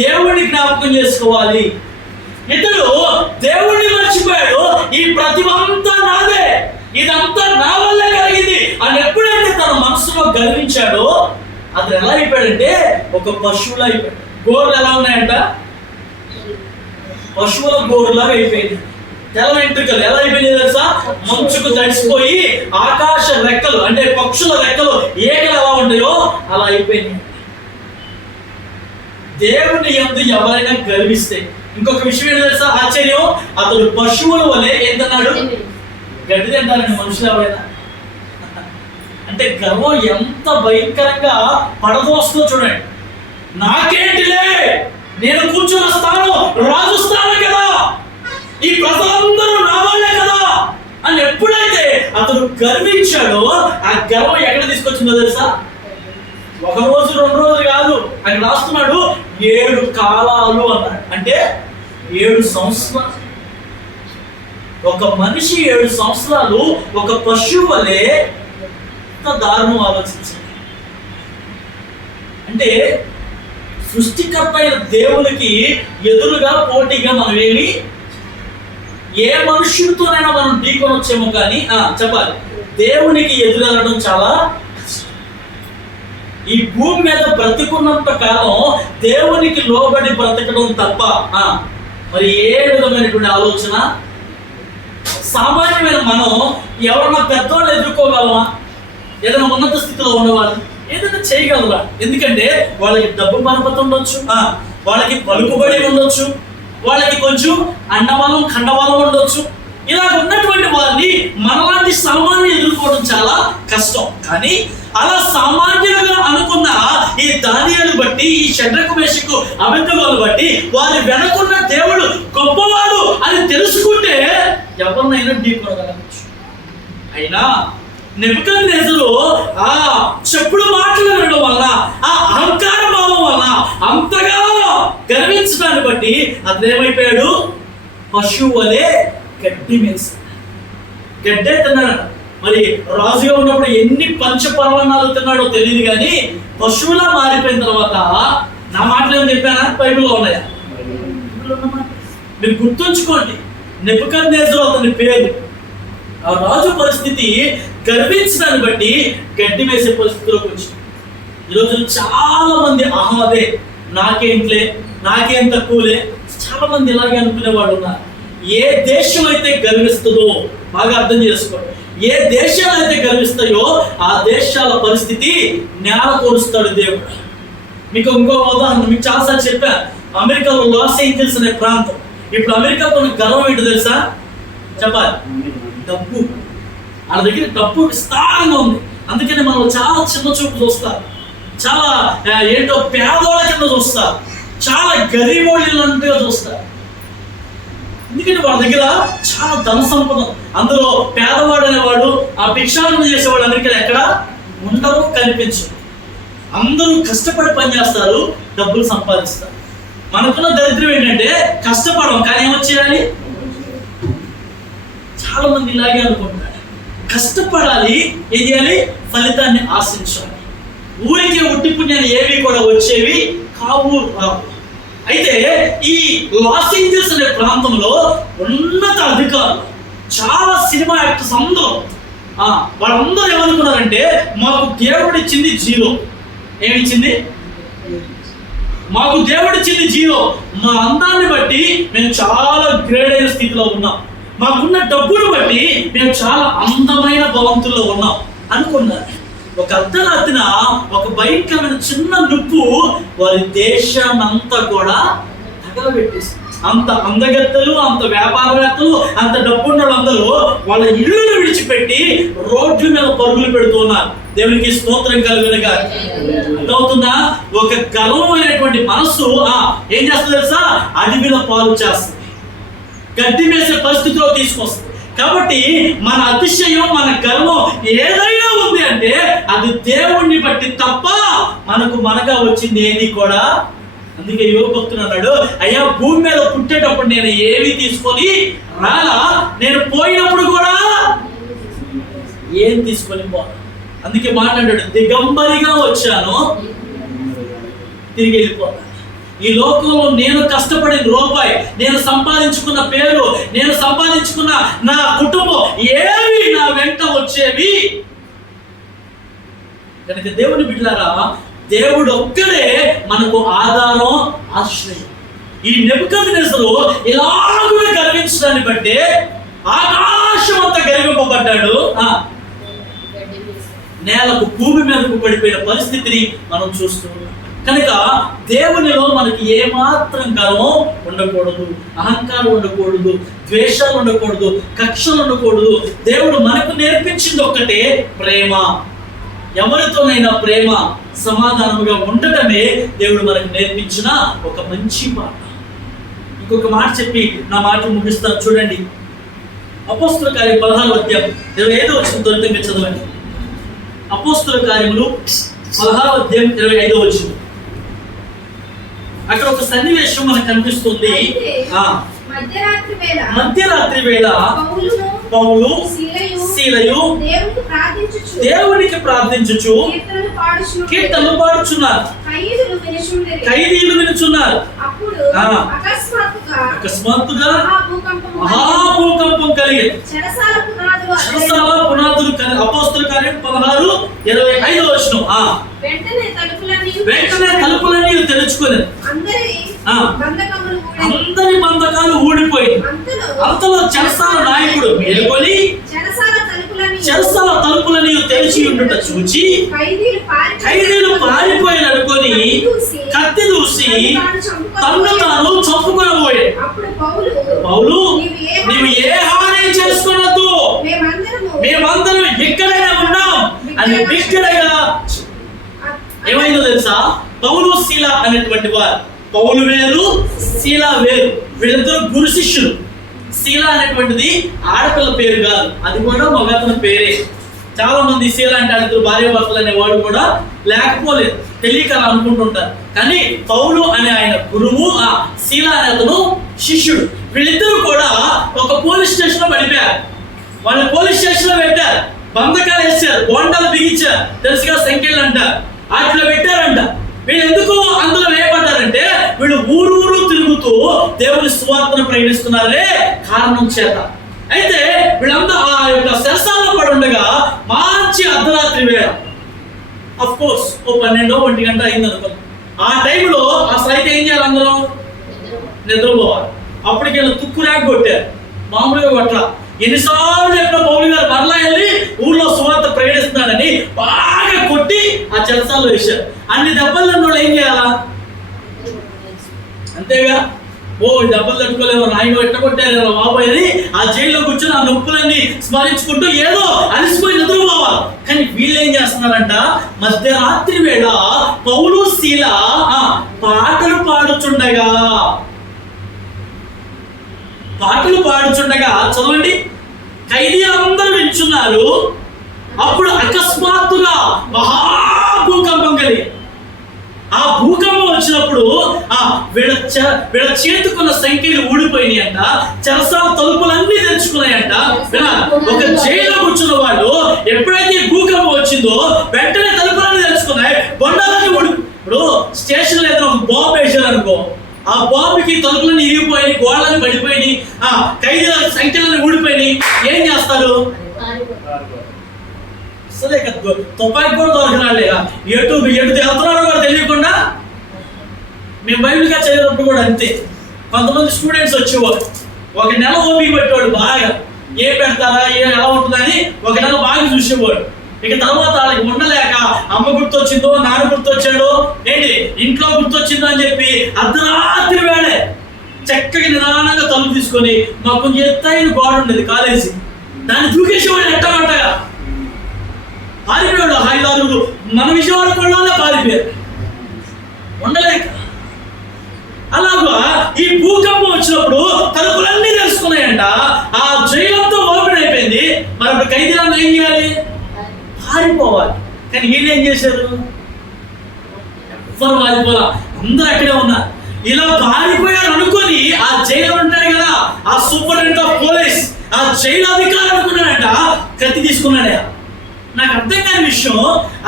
దేవుణ్ణి జ్ఞాపకం చేసుకోవాలి. ఇతడు దేవుణ్ణి మర్చిపోయాడు. ఈ ప్రతిభ అంతా నాదే, ఇదంతా నా వల్లే కలిగింది అని ఎప్పుడైతే తన మనసులో గర్వించాడో అతను ఎలా అయిపోయాడంటే ఒక పశువులా అయిపోయాడు. గోర్లు ఎలా ఉన్నాయంట? పశువుల గోరులాగా అయిపోయింది. తెల్ల వెంట్రుకలు ఎలా అయిపోయింది తెలుసా? మంచుకు తడిసిపోయి ఆకాశ రెక్కలు అంటే పక్షుల రెక్కలు ఏకలు ఎలా ఉంటాయో అలా అయిపోయింది. దేవుని యందు ఎవరైనా గర్విస్తే, ఇంకొక విషయం ఏంటి తెలుసా? ఆశ్చర్యం, అతడు పశువుల వలె ఏంటన్నాడు? గడ్డి తింటారండి మనుషులు ఎవరైనా. అంటే గర్వం ఎంత భయంకరంగా పడదోస్తుందో చూడండి. నాకేంటిలే, నేను కూర్చున్న స్థానం రాజు స్థానం కదా, ఈ ప్రజలందరూ నా వాళ్ళే కదా అని ఎప్పుడైతే అతడు గర్వించాడో ఆ గర్వం ఎక్కడ తీసుకొచ్చిందో తెలుసా? ఒక రోజు 2 రోజులు కాదు, ఆయన రాస్తున్నాడు 7 కాలాలు అన్నాడు. అంటే 7 సంవత్సరాలు. ఒక మనిషి 7 సంవత్సరాలు ఒక పశువు వలె దారుణం ఆలోచించాలి. అంటే సృష్టికర్త అయిన దేవునికి ఎదురుగా పోటీగా మనం ఏమి ఏ మనుష్యుడితోనైనా మనం ఢీకొని వచ్చేమో కానీ చెప్పాలి, దేవునికి ఎదురెళ్ళడం చాలా కష్టం. ఈ భూమి మీద బ్రతికున్నంత కాలం దేవునికి లోబడి బ్రతకడం తప్ప మరి ఏ విధమైనటువంటి ఆలోచన. సామాన్యమైన మనం ఎవరన్నా పెద్దవాళ్ళు ఎదుర్కోగలమా? ఏదైనా ఉన్నత స్థితిలో ఉన్నవాళ్ళు ఏదైనా చేయగలరా? ఎందుకంటే వాళ్ళకి డబ్బు పరపతి ఉండొచ్చు, వాళ్ళకి పలుకుబడి ఉండొచ్చు, వాళ్ళకి కొంచెం అండబలం ఖండబలం ఉండొచ్చు. ఇలా ఉన్నటువంటి వారిని మనలాంటి సామాన్యులు ఎదుర్కోవడం చాలా కష్టం. కానీ అలా సామాన్యులుగా అనుకున్న ఈ దానియేలు బట్టి, ఈ షడ్రకు మేషకు అబేద్నెగోను బట్టి వారి వెనకున్న దేవుడు గొప్పవాడు అని తెలుసుకుంటే ఎవరినైనా ఢీకొనగలవచ్చు. అయినా నెబుకద్నెజరు చెప్పుడు మాటలు వినడం వల్ల, ఆ అహంకార భావం వల్ల అంతగా గర్వించడాన్ని బట్టి అతను ఏమైపోయాడు? పశువు వలె గడ్డి మేసి గడ్డే తిన్నాడు. మరి రాజుగా ఉన్నప్పుడు ఎన్ని పంచపర్వణాలు తిన్నాడో తెలియదు, కానీ పశువులా మారిపోయిన తర్వాత నా మాటలు ఏమని చెప్పానా? బైబిల్లో ఉన్నాయా? మీరు గుర్తుంచుకోండి, నెబుకద్నెజరు అతని పేరు. ఆ రాజు పరిస్థితి గర్వించడాన్ని బట్టి గడ్డి వేసే పరిస్థితిలోకి వచ్చింది. ఈరోజు చాలా మంది అదే నాకేంట్లే, నాకేం తక్కువలే, చాలా మంది ఇలాగే అనుకునే వాళ్ళు ఉన్నారు. ఏ దేశం అయితే గర్విస్తుందో బాగా అర్థం చేసుకోండి, ఏ దేశాలు అయితే గర్విస్తాయో ఆ దేశాల పరిస్థితి నేల కోరుస్తాడు దేవుడు. మీకు ఇంకో ఉదాహరణ మీకు చాలాసార్లు చెప్పాను. అమెరికాలో లాస్ ఏంజల్స్ అనే ప్రాంతం. ఇప్పుడు అమెరికాతో గర్వం ఏంటో తెలుసా? చెప్పాలి, డబ్బు. వాళ్ళ దగ్గర డబ్బు విస్తారంగా ఉంది. అందుకని మనం చాలా చిన్న చూపు చూస్తారు, చాలా ఏంటో పేదోళ్ళ కింద చూస్తారు, చాలా గరీబోళ్ళంటగా చూస్తారు. ఎందుకంటే వాళ్ళ దగ్గర చాలా ధన సంపద. అందులో పేదవాడు అనేవాడు, ఆ భిక్షాటన చేసేవాడు అమెరికాలో ఎక్కడ ఉండరు, కనిపించరు. అందరూ కష్టపడి పనిచేస్తారు, డబ్బులు సంపాదిస్తారు. మనకున్న దరిద్రం ఏంటంటే కష్టపడడం, కానీ ఏమొచ్చేయాలి? చాలా మంది ఇలాగే అనుకుంటారు, కష్టపడాలి, ఏం చేయాలి? ఫలితాన్ని ఆశించాలి. ఊరికే ఉట్టి పుణ్యాన్ని ఏవి కూడా వచ్చేవి కావు రావు. అయితే ఈ లాస్ ఏంజల్స్ అనే ప్రాంతంలో ఉన్నత అధికారులు, చాలా సినిమా యాక్టర్స్ అందరూ వాళ్ళందరూ ఏమనుకున్నారంటే మాకు దేవుడు ఇచ్చింది 0. ఏమిచ్చింది? మాకు దేవుడిచ్చింది జీరో. మా అందాన్ని బట్టి మేము చాలా గ్రేడ్ అయిన స్థితిలో ఉన్నాం, మాకున్న డబ్బును బట్టి మేము చాలా అందమైన భవంతుల్లో ఉన్నాం అనుకున్నారు. ఒక అర్ధరాత్రిన ఒక భయంకరమైన చిన్న నిప్పు వారి దేశాన్నంతా కూడా తగలబెట్టేసి, అంత అందగత్తలు, అంత వ్యాపారవేత్తలు, అంత డబ్బున్న వాళ్ళందరూ వాళ్ళ ఇల్లును విడిచిపెట్టి రోడ్ల మీద పరుగులు పెడుతున్నారు. దేవునికి స్తోత్రం కలుగునుగా. అర్థమవుతుందా? ఒక గర్వమైనటువంటి మనస్సు ఏం చేస్తుంది తెలుసా? అడవిలో పాలు చేస్తుంది, గడ్డి వేసే పరిస్థితిలో తీసుకొస్తుంది. కాబట్టి మన అతిశయం, మన గర్వం ఏదైనా ఉంది అంటే అది దేవుణ్ణి బట్టి తప్ప మనగా వచ్చింది ఏది కూడా. అందుకే యోగ భక్తుడు అన్నాడు, అయ్యా భూమి మీద పుట్టేటప్పుడు నేను ఏమి తీసుకొని రాలా, నేను పోయినప్పుడు కూడా ఏం తీసుకొని పోను. అందుకే మాట్లాడాడు, దిగంబరిగా వచ్చాను, తిరిగి వెళ్ళిపోతాను. ఈ లోకంలో నేను కష్టపడిన రూపాయి, నేను సంపాదించుకున్న పేరు, నేను సంపాదించుకున్న నా కుటుంబం ఏవి నా వెంట వచ్చేవి. కనుక దేవుని బిడ్డలారా, దేవుడు ఒక్కడే మనకు ఆధారం, ఆశ్రయం. ఈ నెబుకద్నెజరు ఇలాగే గర్వించడాన్ని బట్టి ఆకాశం అంతా గర్వింపబడ్డాడు. నేలకు, భూమి మీదకు పడిపోయిన పరిస్థితిని మనం చూస్తున్నాం. కనుక దేవునిలో మనకి ఏమాత్రం గర్వం ఉండకూడదు, అహంకారం ఉండకూడదు, ద్వేషాలు ఉండకూడదు, కక్షలు ఉండకూడదు. దేవుడు మనకు నేర్పించింది ఒక్కటే, ప్రేమ. ఎవరితోనైనా ప్రేమ సమాధానముగా ఉండటమే దేవుడు మనకు నేర్పించిన ఒక మంచి మాట. ఇంకొక మాట చెప్పి నా మాట ముగిస్తాను, చూడండి. అపోస్తుల కార్యం 16:25 త్వరితంగా చదవండి. అపోస్తుల కార్యములు 16:25. అక్కడ ఒక సన్నివేశం మనకు కనిపిస్తుంది. మధ్యరాత్రి వేళ పౌలు శీలయు దేవునికి ప్రార్థించుచు కీర్తనలు పాడుచున్నారు. ఖైదీలు వినుచున్నారు. అకస్మాత్తుగా మహాభూకంపం కలిగి చెరసాల పునాదులు. అపోస్తుల కార్యం 16:25. వెంటనే తలుపులన్నీ తెరుచుకుని అందరి బంధకాలు ఊడిపోయి, అంతలో చెరసాల నాయకుడు మేలుకొని చెరసాల తలుపులని తెరిచి ఉండుట చూచి ఖైదీలు పారిపోయారనుకొని కత్తి దూసి తన్ను తాను చంపుకొనబోయాడు. పౌలు, నీవు ఏ హాని చేసుకునొద్దు, మేమందరం ఇక్కడైనా ఉన్నాం అని బిగ్గరగా. ఏమైందో తెలుసా? పౌలు శీల అనేటువంటి వారు, పౌలు వేరు, శీల వేరు. వీళ్ళిద్దరు గురు శిష్యులు. శీల అనేటువంటిది ఆడపిల్ల పేరు కాదు, అది కూడా మగతన పేరే. చాలా మంది శీల అంటే అడిగితే భార్య భర్తలు అనే వాడు కూడా లేకపోలేదు, తెలియక అనుకుంటుంటారు. కానీ పౌలు అనే ఆయన గురువు, శీల అనే అతను శిష్యుడు. వీళ్ళిద్దరూ కూడా ఒక పోలీస్ స్టేషన్ లో పడిపోయారు. వాళ్ళు పోలీస్ స్టేషన్ లో పెట్టారు, బంధకాలు వేసారు, బోండాలు బిగించారు, తెలుసుగా సంఖ్యలు అంటారు, అట్లా పెట్టారంట. వీళ్ళు ఎందుకు అందులో వేయబడ్డారంటే వీళ్ళు ఊరూరు తిరుగుతూ దేవుని సువార్తను ప్రకటిస్తున్నారే కారణం చేత. అయితే వీళ్ళందరూ ఆ యొక్క శరసాలలో పడి ఉండగా మంచి అర్ధరాత్రి వేళ, అఫ్ కోర్స్ 12-1 గంట అయింది అనుకో. ఆ టైంలో అసలు అయితే ఏం చేయాలి? అందరూ నిద్రపోవాలి. అప్పటికి వీళ్ళు తుక్కు ర్యాక్ కొట్టారు, మామూలుగా కొట్ల. ఎన్నిసార్లు చెప్పిన పౌలు గారు మరలా వెళ్ళి ఊళ్ళో సువార్త ప్రకటిస్తున్నాడని బాగా కొట్టి ఆ చెరసాల్లో వేశారు. అన్ని దెబ్బలు వాళ్ళు ఏం చేయాలా? అంతేగా, ఓ దెబ్బలు తట్టుకోలేము, నాయన ఎట్ట కొట్టారు బాబోయని ఆ జైల్లో కూర్చొని ఆ నొప్పులన్నీ స్మరించుకుంటూ ఏదో అలసిపోయి నిద్రపోవాలి. కానీ వీళ్ళు ఏం చేస్తున్నారంట? మధ్యరాత్రి వేళ పౌలు శీల పాటలు పాడుచుండగా చదవండి, ఖైదీలందరూ వింటున్నారు. అప్పుడు అకస్మాత్తుగా మహాభూకంపం కలిగి, ఆ భూకంపం వచ్చినప్పుడు వీళ్ళ చేతుకున్న సంఖ్యలు ఊడిపోయినాయి అంట, చెరసాల తలుపులన్నీ తెరుచుకున్నాయంట. ఒక జైల్లో కూర్చున్న వాళ్ళు ఎప్పుడైతే భూకంపం వచ్చిందో వెంటనే తలుపులన్నీ తెరుచుకున్నాయి, బొండాలన్నీ ఊడి. ఇప్పుడు స్టేషన్ లో ఏదైనా ఒక బాంబు వేసారు అనుకో, ఆ బాంబుకి తలుపులన్నీ ఇరిగిపోయి, గోడలని పడిపోయి, ఖైదీల సంఖ్యలన్నీ ఊడిపోయి, ఏం చేస్తారు? సరే తుపాకి కూడా దొరకనాలేగా, ఎటు వెళ్తున్నారో కూడా తెలియకుండా మేము బైబిల్గా చదివినప్పుడు కూడా అంతే. కొంతమంది స్టూడెంట్స్ వచ్చేవారు, ఒక నెల ఓపిక పెట్టేవాడు బాగా, ఏ పెడతారా ఎలా ఉంటుందని ఒక నెల బాగా చూసేవాడు. ఇక తర్వాత వాళ్ళకి ఉండలేక అమ్మ గుర్తొచ్చిందో, నాన్న గుర్తొచ్చాడో, ఏంటి ఇంట్లో గుర్తొచ్చిందో అని చెప్పి అర్ధరాత్రి వేళే చక్కగా నిదానంగా తలుపు తీసుకొని, మాకు కొంచెం ఎత్తైన గోడ ఉండేది కాలేజీ, దాన్ని దూకేసేవాడు ఎట్టమంటగా. పారిపోయాడు 5-6 మన విజయవాడ కొండలే పారిపోయారు ఉండలేక. అలాగా ఈ భూకంపం వచ్చినప్పుడు తలుపులన్నీ తెలుసుకున్నాయంట. ఆ జైలంతో ఓపెన్ అయిపోయింది. మరి అప్పుడు ఖైదీలంతా ఏం చేయాలి? పారిపోవాలి. కానీ వీళ్ళు ఏం చేశారు? ఎవ్వరు పారిపోలా, అందరూ అక్కడే ఉన్నారు. ఇలా పారిపోయారు అనుకొని ఆ జైలు ఉంటాడు కదా, ఆ సూపరింటెండెంట్ ఆఫ్ పోలీస్, ఆ జైలు అధికారి అనుకున్నాడంట కత్తి తీసుకున్నాడే. నాకు అర్థం కాని విషయం,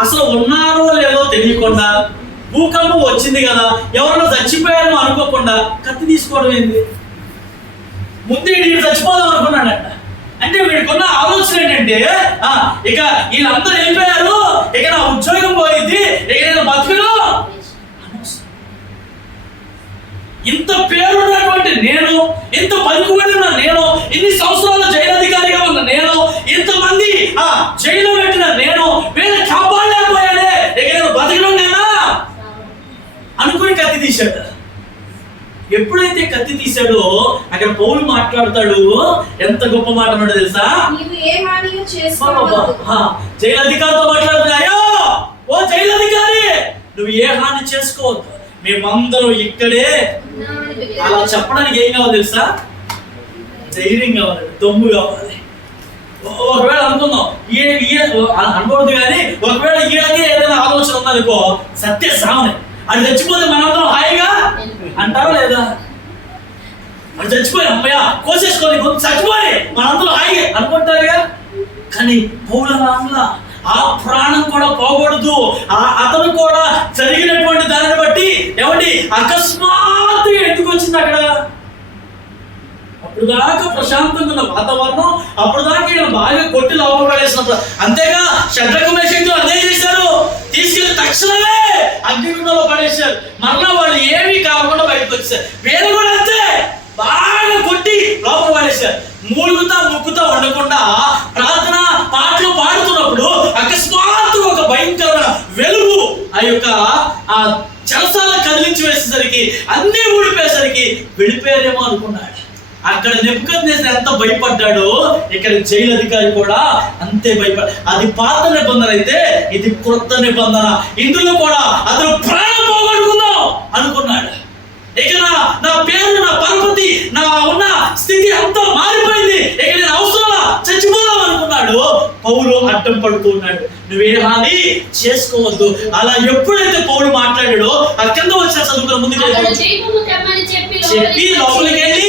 అసలు ఉన్నారో లేదో తెలియకుండా భూకంపం వచ్చింది కదా, ఎవరైనా చచ్చిపోయారో అనుకోకుండా కత్తి తీసుకోవడం ఏంది? ముందే వీడు చచ్చిపోదాం అనుకున్నాడంట. అంటే వీడికున్న ఆలోచన ఏంటంటే, ఇక వీళ్ళందరూ వెళ్ళిపోయారు, ఇక నా ఉద్యోగం పోయింది, ఇక నేను బతుకును. ఇంత పేరున్నటువంటి నేను, ఇంత పలుకుబడిన నేను, ఇన్ని సంవత్సరాల జైలు అధికారిగా ఉన్న నేను, ఇంతమంది జైలు పెట్టిన నేను, వీళ్ళని కాపాడలేకపోయానే, ఇక నేను బతకడం నేనా అనుకుని కత్తి తీశాడు. ఎప్పుడైతే కత్తి తీశాడో అక్కడ పౌలు మాట్లాడతాడు, ఎంత గొప్ప మాట అన్నాడో తెలుసా? జైలు అధికారితో మాట్లాడుతున్నాయో, ఓ జైలు అధికారి, నువ్వు ఏ హాని చేసుకోవద్దు, మేమందరం ఇక్కడే. అలా చెప్పడానికి ఏం కావాలి తెలుసా? ధైర్యం కావాలి, దమ్ము కావాలి. ఒకవేళ అనుకుందాం అనుకోవద్దు, కానీ ఒకవేళ ఈయనకే ఏదైనా ఆలోచన ఉందనుకో, సత్య సామని అది చచ్చిపోతే మనందరం హాయిగా అంటారా లేదా? అది చచ్చిపోయి అమ్మయ్య కోసేసుకొని చచ్చిపోయి మనందరం హాయిగా అనుకుంటారుగా. కానీ పౌల ఆ ప్రాణం కూడా పోకూడదు. అతను కూడా జరిగినటువంటి దానిని బట్టి ఏమండి అకస్మాత్తుగా ఎందుకు వచ్చింది అక్కడ? అప్పుడు దాకా ప్రశాంతంగా ఉన్న వాతావరణం, అప్పుడు దాకా ఈయన బాగా కొట్టి లోపడేసినప్పుడు, అంతేగా షడ్రకు మేషకులు అదే చేశారు, తీసుకెళ్లి తక్షణమే అగ్నిగుండంలో పడేశారు. మరలా వాళ్ళు ఏమీ కాకుండా బయటకు వచ్చారు. వీళ్ళు కూడా అంతే, బాగా కొట్టి లోపల పడేశారు. మూలుగుతా ముక్కుతా ఉండకుండా ప్రార్థన పాటలు పాడుతున్నప్పుడు అకస్మాత్తుగా ఒక భయంకరమైన వెలుగు ఆ యొక్క ఆ చెరసాల కదిలించి వేసేసరికి, అన్నీ ఊడిపోయేసరికి వెళ్ళిపోయారేమో అనుకున్నాడు. అక్కడ నెబుకద్నెజర్ ఎంత భయపడ్డాడో, ఇక్కడ జైలు అధికారి కూడా అంతే భయపడ్డాడు. అది పాత నిబంధన అయితే, ఇది కొత్త నిబంధన. ఇందులో కూడా అతను ప్రాణం పోగొట్టుకుందాం అనుకున్నాడు. ఇక నా పేరు, నా పరపతి, నా ఉన్న స్థితి అంతా మారిపోయింది, ఇక నేను అవసరం చచ్చిపోదాం అనుకున్నాడు. పౌలు అడ్డం పడుతూ ఉన్నాడు, నువ్వే హాని చేసుకోవద్దు. అలా ఎప్పుడైతే పౌలు మాట్లాడాడో ఆ కింద వచ్చిన చదువుకున్న ముందుకు చెప్పి లోపలికి వెళ్ళి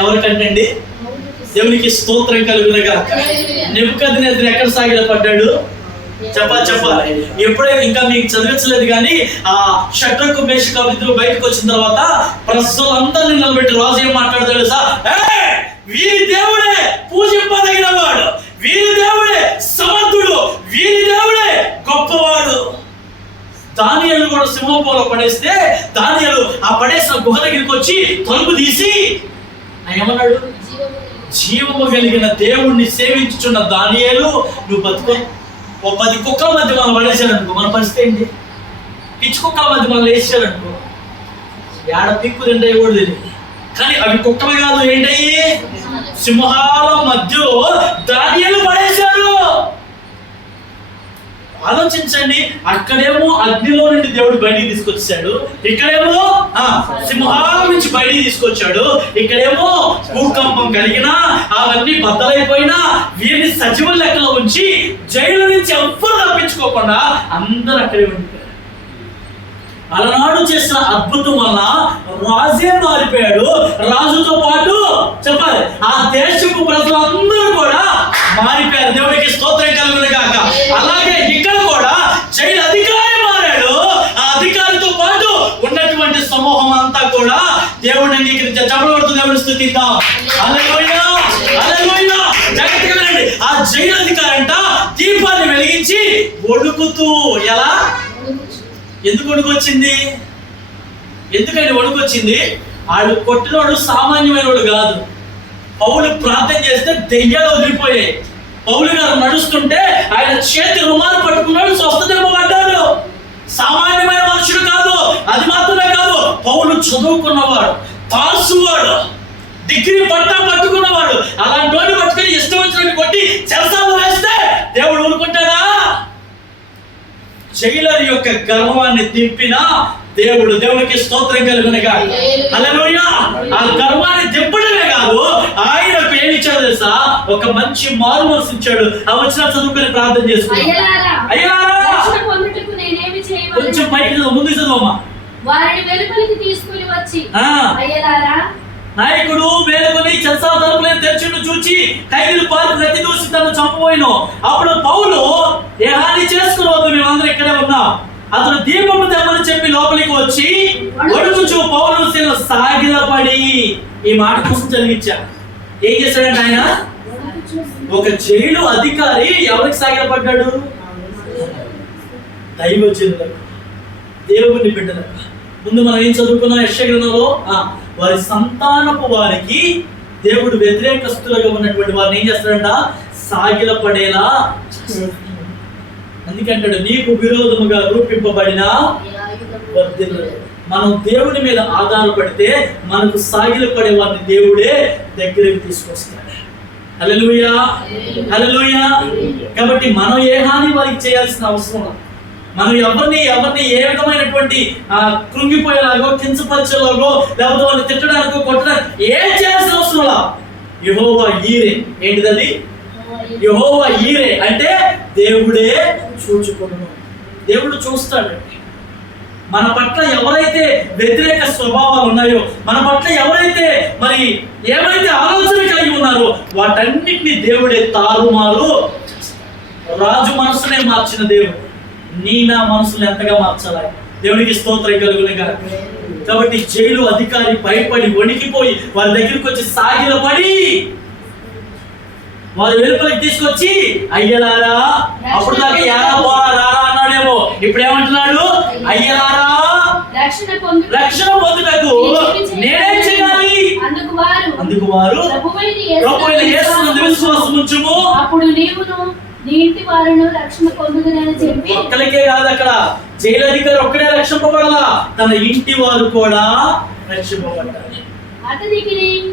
ఎవరికంటండి? దేవునికి స్తోత్రం కలుగునుగాక. నెబుకద్నెజర్ ఎక్కడ సాగిలపడ్డాడు? చెప్పాలి. ఎప్పుడైతే ఇంకా మీకు చదివించలేదు కానీ ఆ షడ్రకు మేషకు అబేద్నెగో బయటకు వచ్చిన తర్వాత ప్రజలందరినీ నిలబెట్టి రాజు ఏం మాట్లాడతాడు సార్? వీరి దేవుడే పూజింపదగిన వాడు, వీరి దేవుడే సమర్థుడు, వీరి దేవుడే గొప్పవాడు. దానియేలు కూడా సింహంలో పడేస్తే దానియేలు ఆ పడేసిన గుహ దగ్గరికి వచ్చి తలుపు తీసి ఏమన్నాడు? జీవము కలిగిన దేవుణ్ణి సేవించుచున్న దానియేలు, నువ్వు బతుకో. 10 కుక్కల మధ్య మనం పడేసారనుకో, మన పరిస్థితి ఏంటి? పిచ్చి కుక్కల మధ్య మనం వేసారనుకో, ఏడ పిక్కు రెండో కూడా తెలియదు. కానీ అవి కుక్కలు కాదు, ఏంటయ్యి? సింహాల మధ్యలో దానియేలు పడేశారు. ఆలోచించండి, అక్కడేమో అగ్నిలో నుండి దేవుడు బయటికి తీసుకొచ్చాడు, ఇక్కడేమో సింహాల నుంచి బయటికి తీసుకొచ్చాడు. ఇక్కడేమో భూకంపం కలిగినా అవన్నీ బద్దలైపోయినా వీరిని సజీవ లెక్కలో ఉంచి జైలు నుంచి ఎవ్వరు తప్పించుకోకుండా అందరూ అక్కడే ఉండిపోయారు. అలనాడు చేసిన అద్భుతం వల్ల రాజే మారిపోయాడు. రాజుతో పాటు చెప్పాలి ఆ దేశపు ప్రజలందరూ కూడా మారిపోయారు. దేవుడికి స్తోత్రం కలుగునుగాక. అలాగే ఇక్కడ కూడా జైలు అధికారి మారాడు. ఆ అధికారితో పాటు ఉన్నటువంటి సమూహం అంతా కూడా దేవుడిని అంగీకరించారు. చెప్పబడుతూ దేవుడిని స్తుతిద్దాం. హల్లెలూయా, హల్లెలూయా. జాగ్రత్తగా వినండి. ఆ జైలు అధికారి అంట దీపాన్ని వెలిగించి వణుకుతూ. ఎలా? ఎందుకు వణుకొచ్చింది? ఎందుకంటే వణుకొచ్చింది, వాళ్ళు కొట్టినోడు సామాన్యమైన వాడు కాదు. పౌలు ప్రార్థన చేస్తే దెయ్యాలు వదిలిపోయాయి. పౌలు గారు నడుస్తుంటే ఆయన చేతి రుమాలు పట్టుకున్నాడు, స్వస్థత ఇవ్వబడ్డాడు. సామాన్యమైన మనుషుడు కాదు. అది మాత్రమే కాదు, పౌలు చదువుకున్నవాడు, పాసువాడు, డిగ్రీ పట్టా పట్టుకున్నవాడు. అలాంటి వాడిని పట్టుకుని ఇష్టం వచ్చినట్టు కొట్టి చెరసాల్లో వేస్తే దేవుడు ఊరుకుంటాడా? జైలర్ యొక్క గర్వాన్ని దింపిన దేవుడికి స్తోత్రం కలుగునుగా. హల్లెలూయా. ఆ గర్వాన్ని దింపడమే కాదు, ఆయనకు ఏమి ఇచ్చాడు తెలుసా? ఒక మంచి మారు మనసు ఇచ్చాడు. ఆ వచ్చిన చదువుకొని ప్రార్థన చేసుకున్నాడు. కొంచెం పైకి ముందుకు చదువమ్మా. వారిని వెలుపలికి తీసుకుని వచ్చి అయ్యలారా, నాయకుడు మేలుకొని చెరసాల తలుపులను తెరిచిండు చూచి ఖైదీలు పాలు ప్రతి దూసి తను చంపబోయిను. అప్పుడు పౌలు, ఏ హాని చేసుకోవద్దు, మేమందరం ఇక్కడే ఉన్నాం. అతను దీపము తెమ్మని చెప్పి లోపలికి వచ్చి వణుకుచు పౌలును సాగిలపడి. ఈ మాట కోసం చదివించా. ఏం చేశాడంటే ఆయన, ఒక జైలు అధికారి ఎవరికి సాగిలపడ్డాడు? దైవజనులకు, దేవుని బిడ్డలకు. ముందు మనం ఏం చదువుకున్నాం? యెషయా గ్రంథంలో వారి సంతానపు వారికి దేవుడు వ్యతిరేకస్తులుగా ఉన్నటువంటి వారిని ఏం చేస్తాడంట? సాగిలపడేలా. అందుకంటాడు, నీకు విరోధముగా రూపింపబడిన మనం దేవుని మీద ఆధారపడితే మనకు సాగిలపడే వారిని దేవుడే దగ్గరికి తీసుకొస్తాడు. హల్లెలూయా, హల్లెలూయా. కాబట్టి మనం ఏ హాని వారికి చేయాల్సిన అవసరం లేదు. మనం ఎవరిని ఏ విధమైనటువంటి కృంగిపోయేలాగో, కించపరిచేలాగో, లేకపోతే వాళ్ళని తిట్టడానికో కొట్టడానికి ఏం చేయాల్సిన అవసరం లేదు. యెహోవా ఈరే. ఏంటిది? యెహోవా ఈరే అంటే దేవుడే చూచుకొనును. దేవుడు చూస్తాడండి. మన పట్ల ఎవరైతే వ్యతిరేక స్వభావాలు ఉన్నాయో, మన పట్ల ఎవరైతే మరి ఏమైతే ఆలోచన కలిగి ఉన్నారో వాటన్నిటిని దేవుడే తారుమారు. రాజు మనసునే మార్చిన దేవుడు నా మనసులు ఎంతగా మార్చాలి? దేవునికి స్తోత్రం కలుగునుగా. కాబట్టి జైలు అధికారి భయపడి వణికిపోయి వారి దగ్గరికి వచ్చి సాగిలపడి వారి వెలుపలికి తీసుకొచ్చి అయ్యలారా, అప్పుడు దాకా యారా పోరా రారా అన్నాడేమో, ఇప్పుడు ఏమంటున్నాడు? అయ్యలారా, రక్షణ పొందుటకు నేనేం చేయాలి? అందుకు వారు ప్రభువైన యేసునందు విశ్వాసం ఉంచుము, అప్పుడు నీవును నీ ఇంటి వారును రక్షణ పొందుదురని చెప్పి. ఒక్కరికే కాదు, అక్కడ జైలు అధికారి ఒక్కడే రక్షింపబడాలా, తన ఇంటి వారు కూడా రక్షింపబడాలి.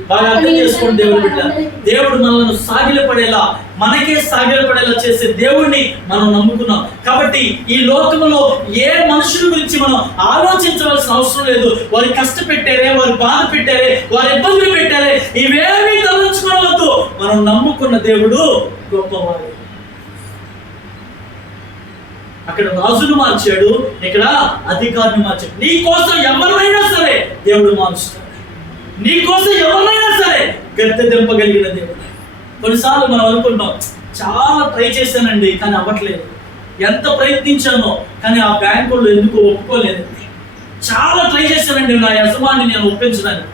బాగా అర్థం చేసుకోండి దేవుని బిడ్డ. దేవుడు మనల్ని సాగిలపడేలా, మనకే సాగిలపడేలా చేసే దేవుణ్ణి మనం నమ్ముకున్నాం. కాబట్టి ఈ లోకంలో ఏ మనుషుల గురించి మనం ఆలోచించవలసిన అవసరం లేదు. వారి కష్టపెట్టారే, వారు బాధ పెట్టారే, వారి ఇబ్బందులు పెట్టారే, ఇవేమీ తలంచుకోవద్దు. మనం నమ్ముకున్న దేవుడు గొప్పవాడు. అక్కడ రాజును మార్చాడు, ఇక్కడ అధికారిని మార్చాడు. నీ కోసం ఎవరైనా సరే దేవుడు మారుస్తాడు. నీ కోసం ఎవరైనా సరే గద్దె దింపగలిగిన దేవుడు. కొన్నిసార్లు మనం అనుకుంటాం, చాలా ట్రై చేశానండి కానీ అవ్వట్లేదు, ఎంత ప్రయత్నించానో కానీ ఆ బ్యాంకు వాళ్ళు ఎందుకు ఒప్పుకోలేదండి, చాలా ట్రై చేశానండి నా యజమాని నేను ఒప్పించడానికి.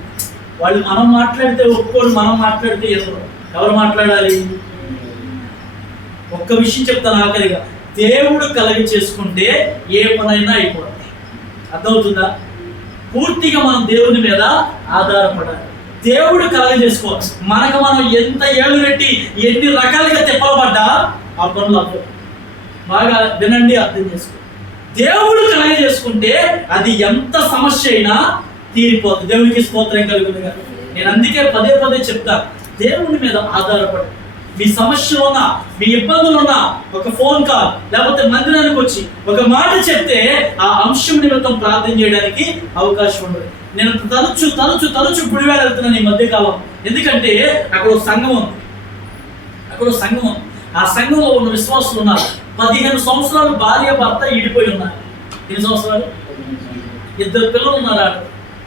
వాళ్ళు మనం మాట్లాడితే ఒప్పుకోరు, మనం మాట్లాడితే ఎవరు మాట్లాడాలి? ఒక్క విషయం చెప్తాను ఆఖరిగా, దేవుడు కలగ చేసుకుంటే ఏ పనైనా అయిపోతుంది. అర్థమవుతుందా? పూర్తిగా మనం దేవుని మీద ఆధారపడాలి. దేవుడు కలగ చేసుకోవాలి. మనకు మనం ఎంత ఏళ్ళు పెట్టి ఎన్ని రకాలుగా తిప్పబడ్డా ఆ పనులు అవ్వవు. బాగా వినండి, అర్థం చేసుకో. దేవుడు కలగ చేసుకుంటే అది ఎంత సమస్య అయినా తీరిపోతుంది. దేవునికి స్తోత్రం కలుగునుగా. నేను అందుకే పదే పదే చెప్తాను, దేవుని మీద ఆధారపడి మీ సమస్యలు ఉన్నా, మీ ఇబ్బందులు ఉన్నా, ఒక ఫోన్ కాల్ లేకపోతే మందిరానికి వచ్చి ఒక మాట చెప్తే ఆ అంశం నిమిత్తం ప్రార్థన చేయడానికి అవకాశం ఉండదు. నేను తరచు గుడివాడ వెళ్తున్నాను ఈ మధ్యకాలం. ఎందుకంటే అక్కడ సంఘం ఉంది. ఆ సంఘంలో ఉన్న విశ్వాసులు ఉన్నారు. 15 సంవత్సరాలు భార్య భర్త ఈడిపోయి ఉన్నారు. ఎన్ని సంవత్సరాలు? 2 పిల్లలు ఉన్నారు.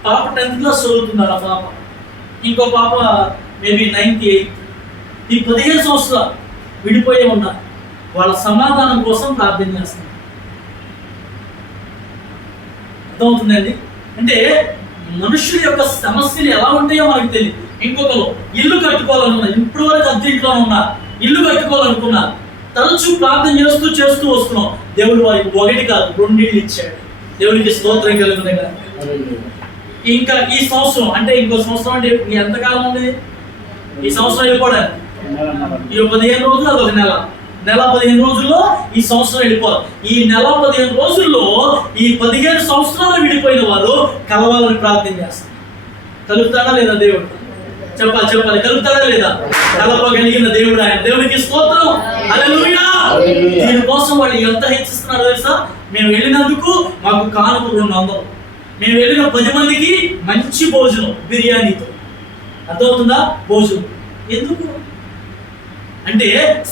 పాప 10th క్లాస్ చదువుతున్నారు. ఆ పాప, ఇంకో పాప మేబీ 9th 8th. ఈ 15 సంవత్సరాలు విడిపోయే ఉన్నారు. వాళ్ళ సమాధానం కోసం ప్రార్థన చేస్తున్నారు. అర్థమవుతుందండి? అంటే మనుషుల యొక్క సమస్యలు ఎలా ఉంటాయో మనకు తెలియదు. ఇంకొకరు ఇల్లు కట్టుకోవాలనుకున్నారు, ఇప్పుడు వరకు అద్దెంట్లో ఉన్నారు, ఇల్లు కట్టుకోవాలనుకున్నారు, తరచూ ప్రార్థన చేస్తూ వస్తున్నాం. దేవుడు వారికి 1 కాదు 2 ఇళ్ళు ఇచ్చాడు. దేవునికి స్తోత్రం కలుగుతుంది కదా. ఇంకా ఈ సంవత్సరం అంటే ఇంకో సంవత్సరం అంటే ఎంతకాలం ఉంది ఈ సంవత్సరం వెళ్ళిపోవడానికి? ఈ 15 రోజులు అదొక నెల 15 రోజుల్లో ఈ సంవత్సరం వెళ్ళిపోవాలి. ఈ 15 రోజుల్లో ఈ 15 సంవత్సరాలు విడిపోయిన వారు కలవాలని ప్రార్థన చేస్తారు. కలుగుతాడా లేదా దేవుడు? చెప్పాలి కలుగుతాడా లేదా? కలపగలిగిన దేవుడు ఆయన. దేవునికి స్తోత్రం, హల్లెలూయా. దీనికోసం వాళ్ళు ఎంత హెచ్చిస్తున్నారో తెలుసా? మేము వెళ్ళినందుకు మాకు కానుక 200, మేము వెళ్ళిన 10 మందికి మంచి భోజనం బిర్యానీతో. అర్థమవుతుందా? భోజనం ఎందుకు అంటే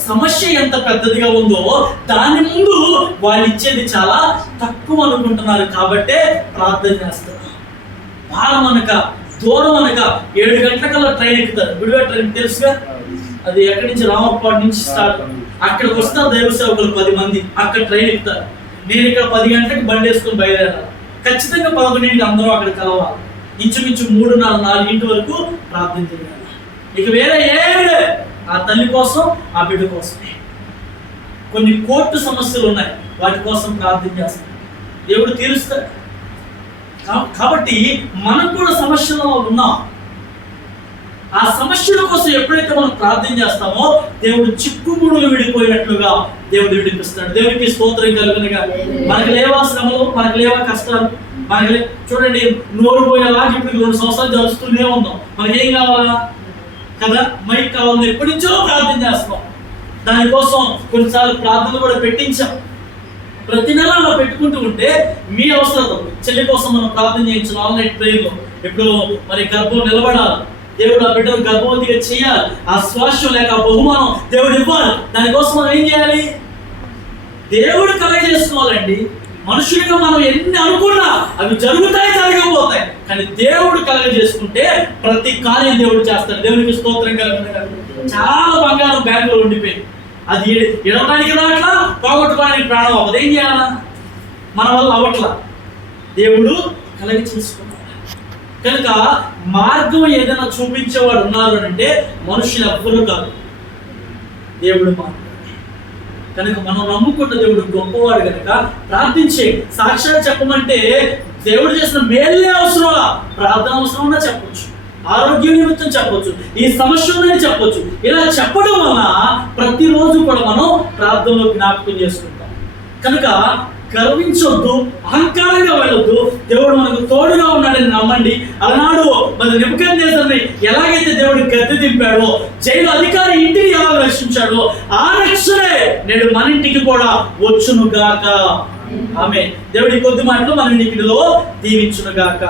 సమస్య ఎంత పెద్దదిగా ఉందో దాని ముందు వాళ్ళు ఇచ్చేది చాలా తక్కువ అనుకుంటున్నారు. కాబట్టే ప్రార్థన చేస్తారు. భారం అనక దూరం అనక 7 గంటలకల్లా ట్రైన్ ఎక్కుతారు. విడిగా ట్రైన్ తెలుసుగా, అది ఎక్కడి నుంచి రామపాడు నుంచి స్టార్ట్. అక్కడికి వస్తారు దైవ సేవకులు 10 మంది, అక్కడ ట్రైన్ ఎక్కుతారు. నేను ఇక్కడ 10 గంటలకు బండి వేసుకుని బయలుదేరాలి. ఖచ్చితంగా 11 అందరూ అక్కడ కలవాలి. ఇంచుమించు 3-4 వరకు ప్రార్థన చేయాలి. ఇక వేరే ఏమి లేదు. ఆ తల్లి కోసం, ఆ బిడ్డ కోసమే. కొన్ని కోర్టు సమస్యలు ఉన్నాయి, వాటి కోసం ప్రార్థన చేస్తాం. దేవుడు తీరుస్తాడు. కాబట్టి మనం కూడా సమస్యలో ఉన్నాం. ఆ సమస్యల కోసం ఎప్పుడైతే మనం ప్రార్థన చేస్తామో దేవుడు చిక్కుముడులు విడిపోయినట్లుగా దేవుడు విడిపిస్తాడు. దేవుడికి స్తోత్రం కలుగునుగా. మనకు లేవా శ్రమలు, మనకు లేవా కష్టాలు, మనకి చూడండి నోరు పోయేలాగా ఇప్పుడు 2 సంవత్సరాలు జరుపుతూనే ఉన్నాం. మనకేం కావాలా కదా? మైక్ కావాలని ఎప్పటి నుంచో ప్రార్థన చేస్తాం. దానికోసం కొన్నిసార్లు ప్రార్థనలు కూడా పెట్టించాం. ప్రతి నెల అలా పెట్టుకుంటూ ఉంటే మీ అవసరం చెల్లి కోసం మనం ప్రార్థన చేయించిన ఆన్లైన్ ప్రేయర్లో ఇప్పుడు మరి గర్భం నిలబడాలి. దేవుడు ఆ బిడ్డను గర్భవతిగా చేయాలి. ఆ శ్వాసం లేక ఆ బహుమానం దేవుడు ఇవ్వాలి. దానికోసం మనం ఏం చేయాలి? దేవుడు కలగజేసుకోవాలండి. మనుషులుగా మనం ఎన్ని అనుకున్నా అవి జరుగుతాయి, జరగకపోతాయి. కానీ దేవుడు కలగజేసుకుంటే ప్రతి కార్యం దేవుడు చేస్తాడు. దేవునికి స్తోత్రం కలుగుతుంది. చాలా బంగారం బ్యాంకులో ఉండిపోయింది. అది ఇడవడానికి రాట్లా, పోగొట్టుకోవడానికి ప్రాణం అవ్వదు. ఏం చేయాలా? మన వల్ల అవ్వట్లా. దేవుడు కలగజేసుకున్నాడు. కనుక మార్గం ఏదైనా చూపించేవాడు ఉన్నారు అంటే మనుషులు ఎవ్వరూ కాదు, దేవుడు మాత్రమే. కనుక మనం నమ్ముకున్న దేవుడు గొప్పవాడు కనుక ప్రార్థించే. సాక్ష్యాలు చెప్పమంటే దేవుడు చేసిన మేలే అవసరం, ప్రార్థన అవసరం ఉన్నా చెప్పొచ్చు, ఆరోగ్య నిమిత్తం చెప్పొచ్చు, ఈ సమస్య ఉందని చెప్పొచ్చు. ఇలా చెప్పడం వల్ల ప్రతిరోజు కూడా మనం ప్రార్థనలో జ్ఞాపకం చేసుకుంటాం. కనుక గర్వించొద్దు, అహంకారంగా వెళ్ళొద్దు. దేవుడు మనకు తోడుగా ఉన్నాడని నమ్మండి. అలనాడు మన నెబుకద్నెజరుని ఎలాగైతే దేవుడు గద్దె దింపాడో, జైలు అధికారి ఇంటిని ఎలా రక్షించాడో, ఆ రక్షణే నేడు మన ఇంటికి కూడా వచ్చును గాక. ఆమేన్. దేవుడి కొద్ది మాటలు మన ఇంటిలో దీవించును గాక.